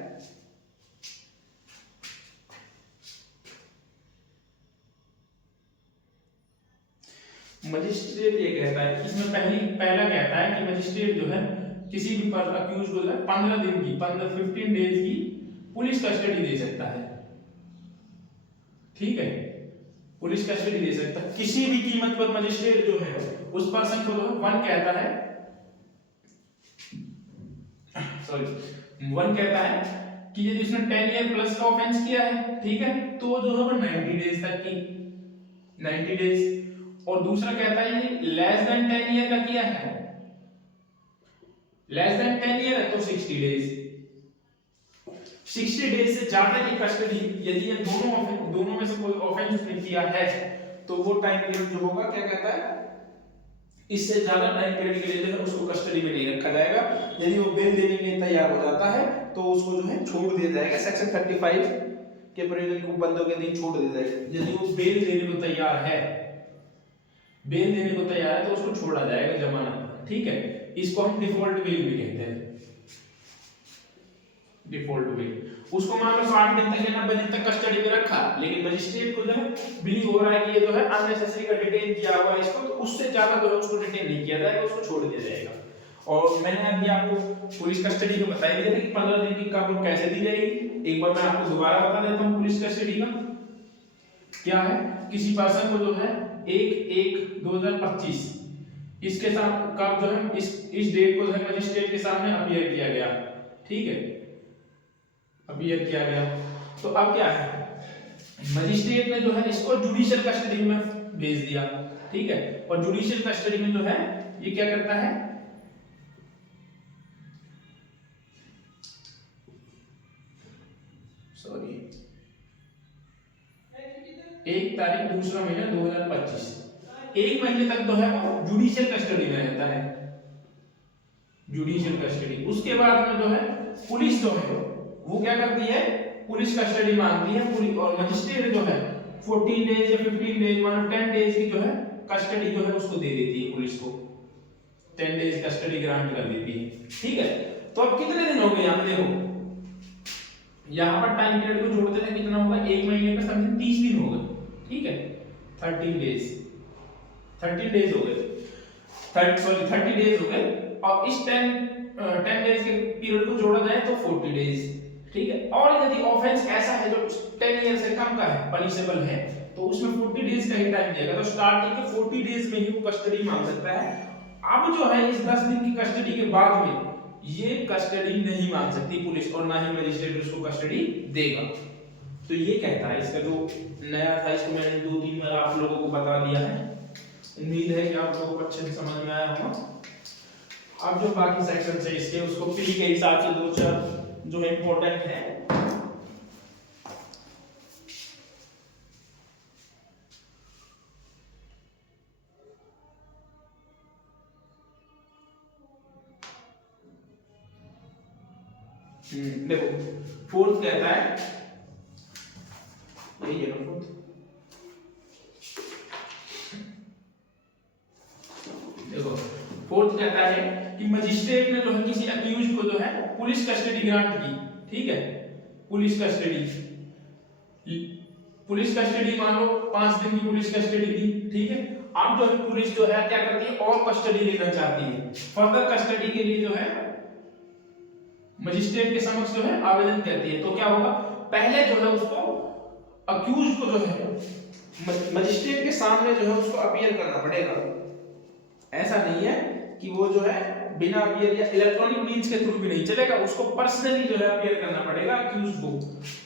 मजिस्ट्रेट ये कहता है, इसमें पहला कहता है कि मजिस्ट्रेट जो है किसी भी अक्यूज को 15 दिन की 15 डेज की पुलिस कस्टडी दे सकता है। ठीक है, पुलिस कस्टडी दे सकता है किसी भी कीमत पर। मजिस्ट्रेट जो है उस पर्सन को 1 कहता है, सॉरी 1 कहता है कि यदि उसने 10 ईयर प्लस का ऑफेंस किया है, ठीक है, तो जो है वो 90 डेज तक की 90 डेज। और दूसरा कहता है लेस देन 10 ईयर का किया है, लेस देन 10 ईयर है तो 60 डेज। 60 डेज से ज्यादा की कस्टडी यदि ये दोनों में से कोई ऑफेंस उसने किया है तो वो टाइम पीरियड जो होगा क्या कहता है, इससे ज्यादा टाइम पीरियड के लिए जो है उसको कस्टडी में नहीं रखा जाएगा। यदि वो बेल देने के लिए तैयार हो जाता है तो उसको जो है छोड़ दिया जाएगा। सेक्शन 35 के प्रोविजन को बंदों के दिन छोड़ दिया जाएगा। यदि वो बेल देने को तैयार है, बेल देने को तैयार है तो उसको छोड़ा जाएगा जमानत पर। ठीक है, इसको हम डिफॉल्ट बेल भी कहते हैं, डिफॉल्ट बेल। उसको मान लो 60 दिन तक या 90 दिन तक कस्टडी में रखा, लेकिन मजिस्ट्रेट को जो है बिलीव हो रहा है कि ये जो है अननेसेसरी का डिटेन किया हुआ है इसको, तो उससे ज्यादा जो है उसको डिटेन नहीं किया जाएगा, उसको छोड़ दिया जाएगा। और मैंने अभी आपको पुलिस कस्टडी को बताया दिया था कि 15 दिन की कब और कैसे दी जाएगी। एक बार मैं आपको दोबारा बता देता हूँ पुलिस कस्टडी का क्या है। किसी पर्सन को जो है 1/1/2025 इसके साथ कब जो है इस डेट को जो है मजिस्ट्रेट के सामने अपीयर किया गया। ठीक है, अपीयर किया गया। तो अब क्या है, मजिस्ट्रेट ने जो है इसको जुडिशियल कस्टडी में भेज दिया। ठीक है, और जुडिशियल कस्टडी में जो है ये क्या करता है, सॉरी 1 तारीख 2 महीना 2025, 1 महीने तक जो है वो जुडिशियल कस्टडी में रहता है, जुडिशियल कस्टडी। उसके बाद में जो है पुलिस जो है वो क्या करती है, पुलिस कस्टडी मांगती है पूरी, और मजिस्ट्रेट जो है 14 डेज या 15 डेज मानो 10 डेज की जो है कस्टडी जो है उसको दे देती है, पुलिस को 10 डेज कस्टडी ग्रांट कर देती है। ठीक है, तो अब कितने दिन हो गए यहाँ पे देखो, यहाँ पर टाइम पीरियड को जोड़ते थे कितना होगा, 1 महीने का समथिंग 30 दिन हो गए। ठीक है, 13 डेज 13 डेज हो गए, 30 डेज हो गए। और इस 10 डेज के पीरियड को जोड़ा जाए तो 40 डेज। ठीक है, और यदि ऑफेंस ऐसा है जो 10 ईयर से कम का है, पनिशेबल है, तो उसमें 40 डेज का ही टाइम दिएगा। तो स्टार्टिंग के 40 डेज में ही वो कस्टडी मांग सकता है। अब जो है इस 10 दिन की कस्टडी के बाद में ये कस्टडी नहीं मांग सकती पुलिस, और ना ही मजिस्ट्रेट उसको कस्टडी देगा। तो ये कहता है, इसका जो नया था इसको मैंने 2-3 बार आप लोगों को बता दिया है। उम्मीद है कि आप लोगों को अच्छे से समझ में आया होगा। अब जो बाकी सेक्शन है इसके, उसको प्री के हिसाब से 2-4 जो इम्पोर्टेंट है देखो, फोर्थ कहता है, यही है ना फोर्थ, देखो फोर्थ कहता है कि मजिस्ट्रेट ने जो है किसी अक्यूज को जो है पुलिस कस्टडी ग्रांट की। ठीक है, पुलिस कस्टडी मान लो 5 दिन की पुलिस कस्टडी दी। ठीक है, अब जो है पुलिस जो है क्या करती है, और कस्टडी लेना चाहती है। फर्दर कस्टडी के लिए जो है मजिस्ट्रेट के समक्ष जो है आवेदन करती है। तो क्या होगा, पहले जो है उसको अक्यूज को जो है मजिस्ट्रेट के सामने जो है उसको अपीयर करना पड़ेगा। ऐसा नहीं है कि वो जो है बिना अपीयर या इलेक्ट्रॉनिक मींस के थ्रू भी नहीं चलेगा, उसको पर्सनली जो है अपीयर करना पड़ेगा, अक्यूज को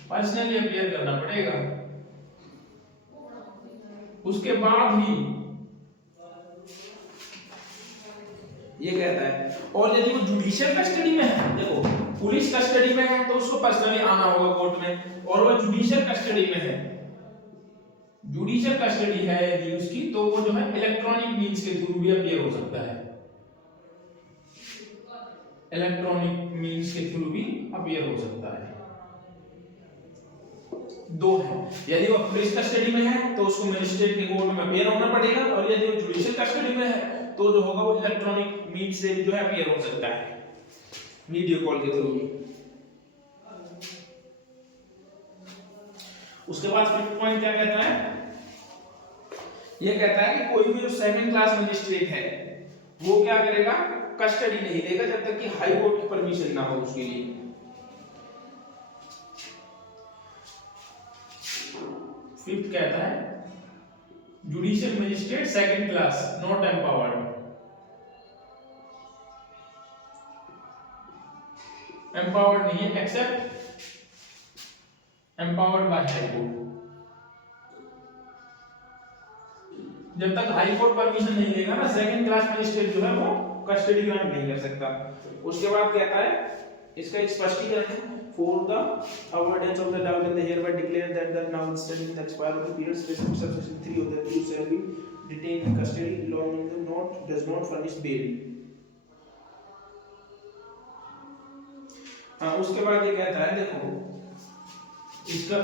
पर्सनली अपीयर करना पड़ेगा। उसके बाद ही ये कहता है। और यदि वो जुडिशियल कस्टडी में है, देखो पुलिस कस्टडी में है तो उसको पर्सनली आना होगा कोर्ट में, और वो जुडिशियल कस्टडी में है, जुडिशियल कस्टडी है यदि उसकी, तो वो जो है इलेक्ट्रॉनिक मींस के थ्रू भी अपीयर हो सकता है, इलेक्ट्रॉनिक मींस के थ्रू भी अपीयर हो सकता है। दो है, यदि वो पुलिस कस्टडी में है तो उसको मजिस्ट्रेट के कोर्ट में अपीयर होना पड़ेगा, और यदि वो जुडिशियल कस्टडी में है तो जो होगा वो इलेक्ट्रॉनिक मींस से जो है अपीयर हो सकता है, वीडियो कॉल के थ्रू भी। उसके बाद फिफ्थ पॉइंट क्या कहता है, ये कहता है कि कोई भी जो सेकंड क्लास मजिस्ट्रेट है वो क्या करेगा, कस्टडी नहीं देगा जब तक कि हाई कोर्ट की परमिशन ना हो उसके लिए। फिफ्थ कहता है judicial magistrate second class not empowered, empowered नहीं है except empowered by high court. जब तक हाई कोर्ट परमिशन नहीं देगा ना, सेकंड क्लास मजिस्ट्रेट जो है वो कस्टडी ग्रांट नहीं कर सकता। उसके बाद कहता है, इसका एक स्पष्टीकरण है, for the avoidance of the doubt and the hereby declare that the now standing the expired of the period specific subsection 3 of the accused shall be detained in custody long in the not does not furnish bail। हाँ, उसके बाद ये कहता है, देखो इसका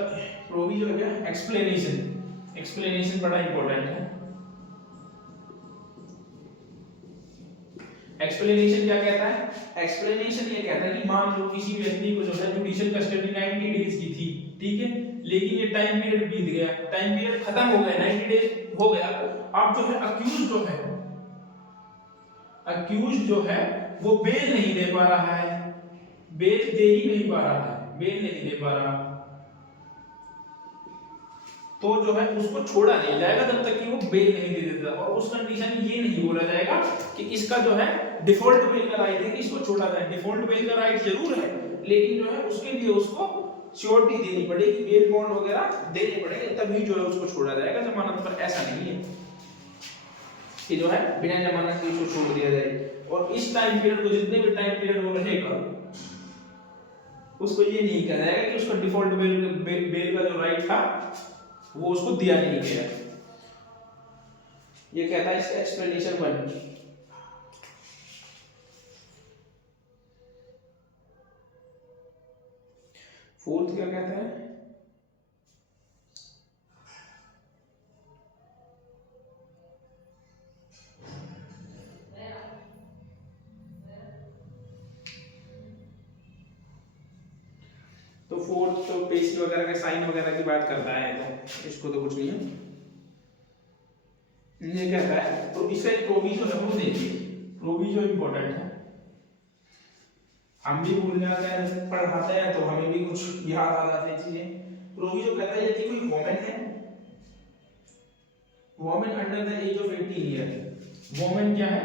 provision है क्या, एक्सप्लेनेशन, एक्सप्लेनेशन बड़ा इंपॉर्टेंट है। एक्सप्लेनेशन क्या कहता है, एक्सप्लेनेशन ये कहता है कि मान लो किसी व्यक्ति को जो है जुडिशियल कस्टडी 90 डेज की थी, ठीक है, लेकिन ये टाइम पीरियड बीत गया, टाइम पीरियड खत्म हो गया, 90 डेज हो गया, अब जो है अक्यूज जो है, अक्यूज जो है वो बेल नहीं दे पा रहा है, बेल दे ही नहीं पा रहा है, बेल नहीं दे पा रहा, तो जो है उसको छोड़ा नहीं जाएगा जब तक कि वो बेल नहीं दे देता। और उस कंडीशन में ये नहीं बोला जाएगा कि इसका जो है डिफॉल्ट बेल का राइट है कि इसको छोड़ा जाए, डिफॉल्ट बेल का राइट जरूर है, लेकिन जो है उसके लिए उसको श्योरिटी देनी पड़ेगी, बेल बॉन्ड वगैरह देने पड़ेंगे, तभी जो है उसको छोड़ा जाएगा, जमानत पर ऐसा नहीं है कि जो है बिना जमानत के उसको छोड़ दिया जाए। और इस टाइम पीरियड को, जितने भी टाइम पीरियड वो रहेगा, उसको ये नहीं कहा जाएगा कि उसका डिफॉल्ट बेल का जो राइट था वो उसको दिया नहीं गया। ये कहता है इसका एक्सप्लेनेशन 1। फोर्थ क्या कहता है, तो फोर्थ तो पेशी वगैरह के साइन वगैरह की बात करता है, तो इसको तो कुछ नहीं है। ये कहता है, तो इसका एक प्रोविजो है वो देखिए, प्रोविजो इंपॉर्टेंट है, हम भी भूल जाते हैं, पढ़ाते हैं तो हमें भी कुछ याद आ जाती है चीजें। प्रोविजो कहता है यदि कोई वोमेन है, women under the age of 18 year, women क्या है,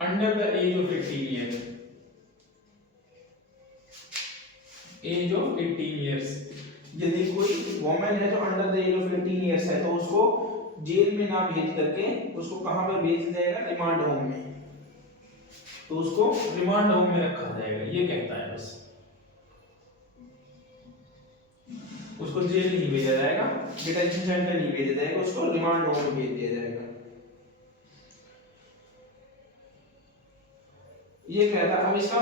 under the age of 18 year, age of 18 years, यदि कोई वोमेन है जो under the age of 18 years है तो उसको जेल में ना भेज करके उसको कहां पर भेज जाएगा, रिमांड होम में, तो उसको रिमांड होम में रखा जाएगा, ये कहता है बस, उसको जेल नहीं भेजा जाएगा, डिटेंशन सेंटर नहीं भेजा जाएगा, उसको रिमांड होम में भेज दिया जाएगा। ये कहता है। अब इसका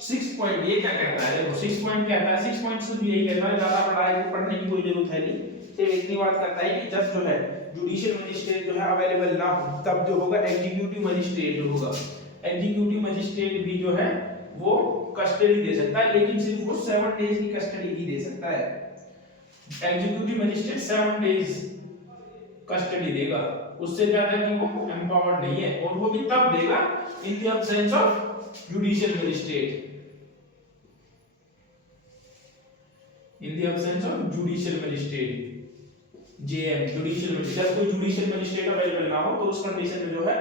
6 पॉइंट ये क्या कहता है, देखो 6 पॉइंट कहता है, 6 पॉइंट सिर्फ यही कहता है, ज्यादा पढ़ने की कोई जरूरत है नहीं, सिर्फ इतनी बात करता है कि जब जो है जुडिशियल मजिस्ट्रेट जो है अवेलेबल ना हो, तब जो होगा एग्जीक्यूटिव मजिस्ट्रेट जो होगा, एग्जीक्यूटिव मजिस्ट्रेट भी जो है वो कस्टडी दे सकता है, लेकिन सिर्फ वो 7 डेज की कस्टडी ही दे सकता है। एग्जीक्यूटिव मजिस्ट्रेट 7 डेज कस्टडी देगा, उससे ज्यादा की वो एम्पावर्ड नहीं है, और वो भी तब देगा in the absence of judicial magistrate, in the absence of judicial magistrate, JM judicial magistrate, जब कोई जुडिशियल मजिस्ट्रेट अवेलेबल ना हो तो उस कंडीशन में जो है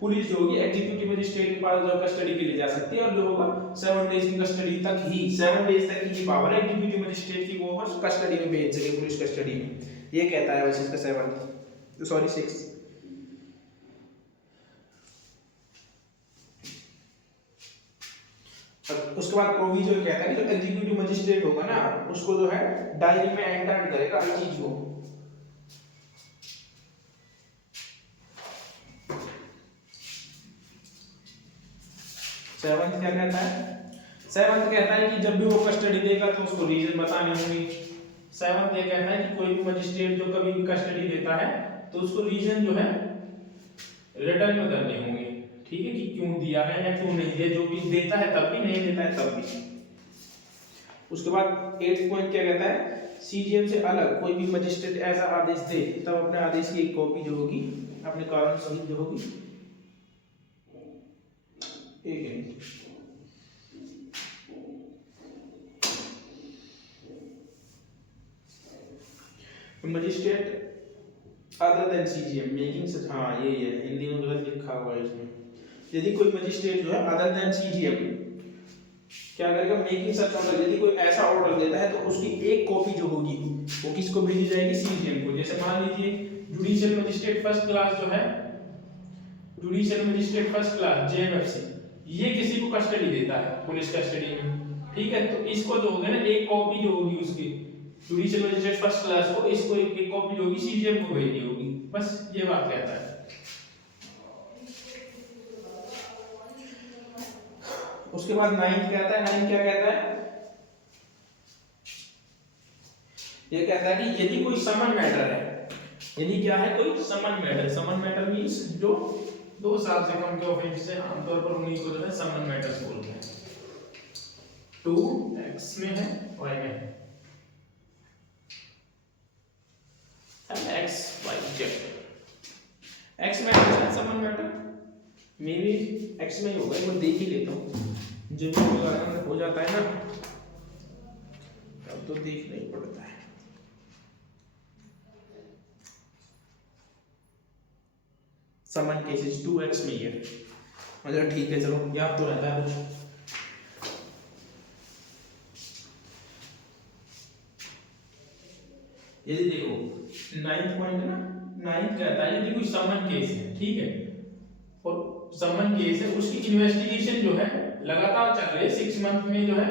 पुलिस जो होगी एग्जीक्यूटिव मजिस्ट्रेट के पास जो कस्टडी के लिए जा सकती है, और जो होगा 7 डेज की कस्टडी तक ही, 7 डेज तक ही पावर है एग्जीक्यूटिव मजिस्ट्रेट की, वो बस कस्टडी में भेज सके, पुलिस कस्टडी में, ये कहता है बस इसका 7, तो सॉरी 6। उसके बाद प्रोविजो कहता है कि जो एग्जीक्यूटिव मजिस्ट्रेट होगा ना उसको जो है डायरी में एंटर करेगा हर चीज को। सेवंथ क्या कहता है? सेवंथ कहता है कि जब भी वो कस्टडी देगा तो उसको रीजन बताने होंगे। सेवंथ ये कहता है कि कोई भी मजिस्ट्रेट जो कभी भी कस्टडी देता है तो उसको रीजन जो है रिटर्न में करने होंगे, ठीक है, कि क्यों दिया है या क्यों नहीं दिया, जो भी देता है तब भी, नहीं देता है तब भी। उसके बाद 8th पॉइंट क्या कहता है? सीजीएम से अलग कोई भी मजिस्ट्रेट ऐसा आदेश दे तब अपने आदेश की एक कॉपी जो होगी अपने कारण सहित जो होगी, एक minute, magistrate other than CGM making such, हाँ ये है, हिंदी में गलत लिखा हुआ है इसमें। यदि कोई मजिस्ट्रेट जो है अदर देन सीजीएम क्या करेगा? मेकिंग सच ऑर्डर, यदि कोई ऐसा ऑर्डर देता है तो उसकी एक कॉपी जो होगी वो किसको भेजी जाएगी? सीजीएम को। जैसे मान लीजिए जुडिशियल मजिस्ट्रेट फर्स्ट क्लास जो है, judicial magistrate first class JMFC, ये किसी को कस्टडी देता है पुलिस कस्टडी में, ठीक है, तो इसको जो होगा ना एक कॉपी जो होगी उसकी जुडिशियल मजिस्ट्रेट फर्स्ट क्लास को, इसको एक कॉपी जो होगी सीजीएम को भेजनी होगी। बस ये बात कहता है। उसके बाद 9th कहता है, 9th क्या कहता है? ये कहता है कि यदि कोई समन मैटर है, यदि क्या है? कोई समन मैटर, समन मैटर मींस जो 2 साल से कम के ऑफेंस से आमतौर पर उन्हीं को जो है समन मैटर्स बोलते हैं। 2 एक्स में है, वाई में है, एक्स वाई जेड। एक्स में है समन मैटर, मे भी एक्स में ही होगा, एक बार देख ही लेता हूँ, जब हो जाता है ना तब तो देखना ही पड़ता है। समन केसेस 2x में ही है, मतलब ठीक है, चलो याद तो रहता है कुछ। यदि देखो 9th पॉइंट है ना, 9th कहता है यदि कोई समन केस है, ठीक है, और समन केस है, उसकी इन्वेस्टिगेशन जो है लगातार चल रही है, 6 मंथ में जो है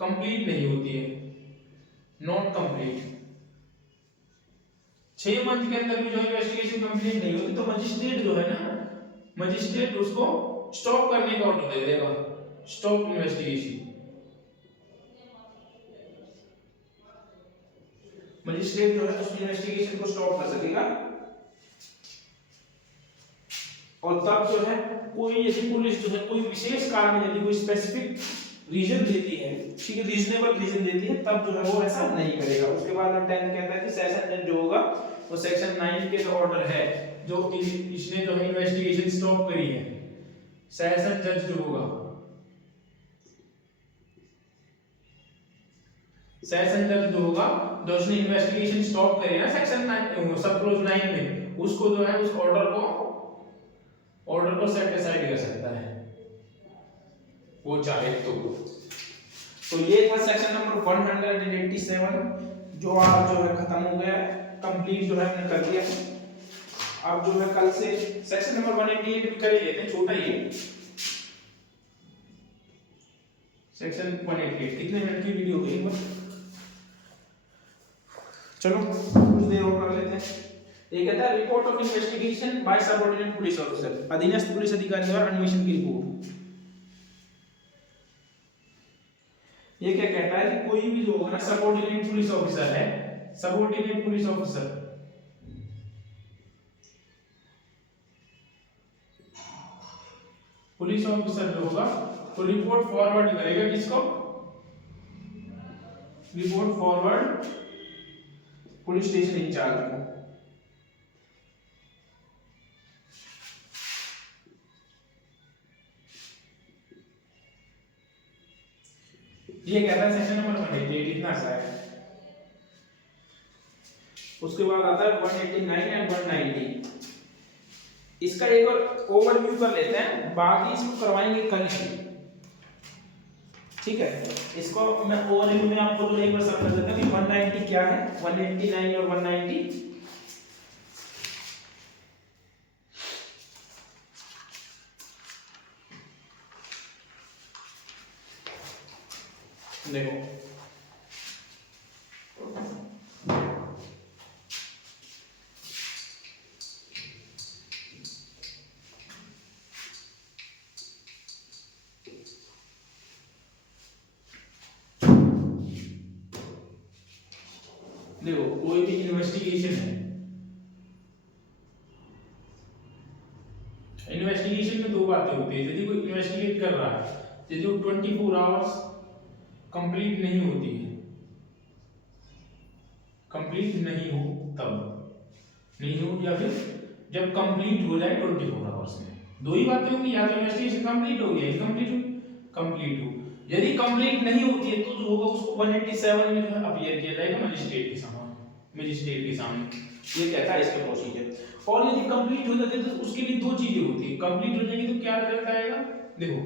कंप्लीट नहीं होती है, नॉट कंप्लीट, 6 मंथ के अंदर भी जो इन्वेस्टिगेशन कंप्लीट नहीं होती तो मजिस्ट्रेट जो है ना, मजिस्ट्रेट उसको स्टॉप करने का ऑर्डर दे देगा, स्टॉप इन्वेस्टिगेशन। मजिस्ट्रेट जो है उस इन्वेस्टिगेशन को स्टॉप कर सकेगा। और तब जो है कोई यदि पुलिस जो है कोई विशेष कारण, यदि कोई स्पेसिफिक रीजन देती है, ठीक है, रीजनेबल रीजन देती है, तब जो है वो ऐसा नहीं करेगा। उसके बाद 10 कहता है कि सेशन जज जो होगा वो सेक्शन 9 के जो ऑर्डर है जो इसने जो है इन्वेस्टिगेशन स्टॉप करी है, सेशन जज जो होगा, सेशन जज जो होगा जो उसने इन्वेस्टिगेशन स्टॉप करी है ना सेक्शन 9 सब क्लोज 9 में, उसको जो है उस ऑर्डर को सेट असाइड कर सकता है वो चाहे तो ये था सेक्शन नंबर 187 जो आज जो है खत्म हो गया, कंप्लीट जो है हमने कर दिया। अब जो है कल से सेक्शन नंबर 188 भी कर ही लेते हैं, छोटा ही है सेक्शन 188। कितने मिनट की वीडियो हुई? चलो कुछ देर और कर लेते हैं। ये कहता है report of investigation by subordinate police officer, अधीनस्थ पुलिस अधिकारी द्वारा अन्वेषण की रिपोर्ट। ये क्या कहता है कि कोई भी जो होगा ना सबऑर्डिनेट पुलिस ऑफिसर है, सबऑर्डिनेट पुलिस ऑफिसर जो होगा तो रिपोर्ट फॉरवर्ड करेगा किसको? Report forward police station in charge को। ये कहता है सेक्शन नंबर 188 इतना सा है। उसके बाद आता है 189 एंड 190। इसका एक और ओवरव्यू कर लेते हैं, बाकी इसको करवाएंगे कल ही, ठीक है। इसको मैं ओवरव्यू में आपको तो एक बार समझा देता हूं कि 190 क्या है, 189 और 190। देखो देखो कोई भी इन्वेस्टिगेशन है, इन्वेस्टिगेशन में दो बातें होती है। यदि कोई इन्वेस्टिगेट कर रहा है, यदि वो 24 आवर्स कंप्लीट नहीं होती है, कंप्लीट नहीं हो तब नहीं हो, या फिर जब कंप्लीट हो जाए 24 आवर्स में, दो ही बातें होंगी। या तो इन्वेस्टिगेशन कंप्लीट हो गया, इनकम्प्लीट हो, कंप्लीट हो। यदि कंप्लीट नहीं होती है तो जो होगा उसको 187 में जो है अपीयर किया जाएगा मजिस्ट्रेट के सामने, मजिस्ट्रेट के सामने। ये कहता है इसका प्रोसीजर। और यदि कंप्लीट हो जाती है तो उसके लिए दो चीजें होती है। कंप्लीट हो जाएगी तो क्या रिजल्ट आएगा, देखो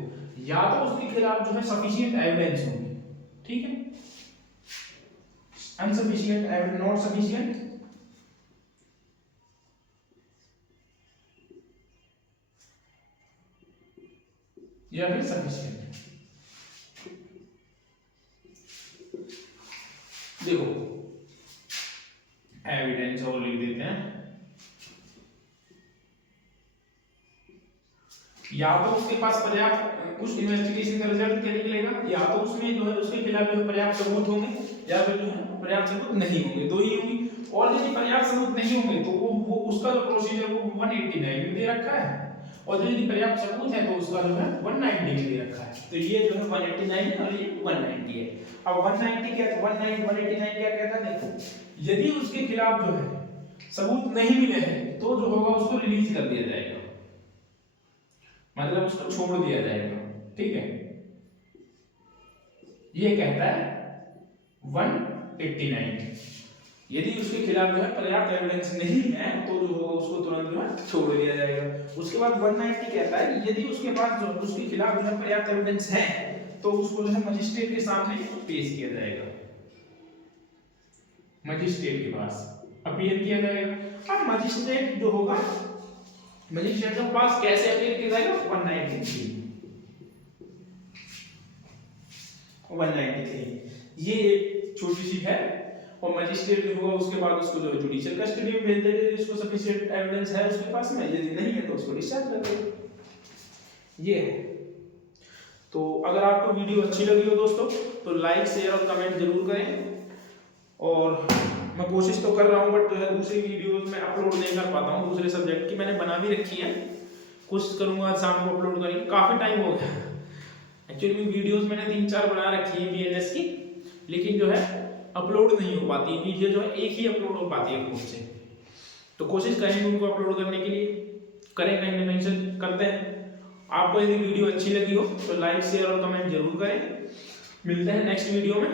या तो उसके खिलाफ जो है सफिशिएंट एविडेंस होंगे, ठीक है, अनसफिशिएंट एविडेंस, नॉट सफिशिएंट या फिर सफिशिएंट। देखो एविडेंस और लिख देते हैं, या तो उसके पास पर्याप्त उस इन्वेस्टिगेशन का रिजल्ट क्या निकलेगा, या तो उसमें जो है उसके खिलाफ जो पर्याप्त सबूत होंगे, या फिर जो है पर्याप्त सबूत नहीं होंगे, दो ही होंगी। और यदि पर्याप्त सबूत नहीं होंगे तो वो उसका जो प्रोसीजर वो 189 में दे रखा है, और यदि पर्याप्त सबूत है तो उसका जो है 190 में दे रखा है। तो ये जो है 189 है और ये 190 है। अब 190 क्या 189 क्या कहता है, देखो यदि उसके खिलाफ जो है सबूत नहीं मिले हैं तो जो होगा उसको रिलीज कर दिया जाएगा, मतलब उसको छोड़ दिया जाएगा, ठीक है। ये कहता है 189। यदि उसके खिलाफ जो है पर्याप्त एविडेंस नहीं है तो जो होगा उसको तुरंत जो है छोड़ दिया जाएगा। उसके बाद 190 कहता है यदि उसके पास जो उसके खिलाफ जो है पर्याप्त एविडेंस है तो उसको जो है मजिस्ट्रेट के सामने पेश किया जाएगा, मजिस्ट्रेट के पास अपीयर किया जाएगा। अब मजिस्ट्रेट जो होगा, मजिस्ट्रेट के पास कैसे अपीयर किया जाएगा, 193 ये एक छोटी सी है। और मजिस्ट्रेट जो होगा उसके बाद उसको जो जुडिशियल कस्टडी में भेज देगा यदि उसको सफिशिएंट एविडेंस है उसके पास में, यदि नहीं है तो उसको डिस्चार्ज कर देगा। ये है। तो अगर आपको वीडियो अच्छी लगी हो दोस्तों तो लाइक शेयर और कमेंट जरूर करें। और मैं कोशिश तो कर रहा हूँ बट जो है दूसरी वीडियोस में अपलोड नहीं कर पाता हूँ, दूसरे सब्जेक्ट की मैंने बना भी रखी है, कोशिश करूंगा आज शाम को अपलोड करेंगे। काफी टाइम हो गया एक्चुअली, वीडियोस मैंने 3-4 बना रखी है बीएनएस की, लेकिन जो है अपलोड नहीं हो पाती, वीडियो जो है एक ही अपलोड हो पाती है खुद से। तो कोशिश करेंगे उनको अपलोड करने के लिए, करें कहीं ना कहीं से करते हैं। आपको यदि वीडियो अच्छी लगी हो तो लाइक शेयर और कमेंट जरूर करें। मिलते हैं नेक्स्ट वीडियो में।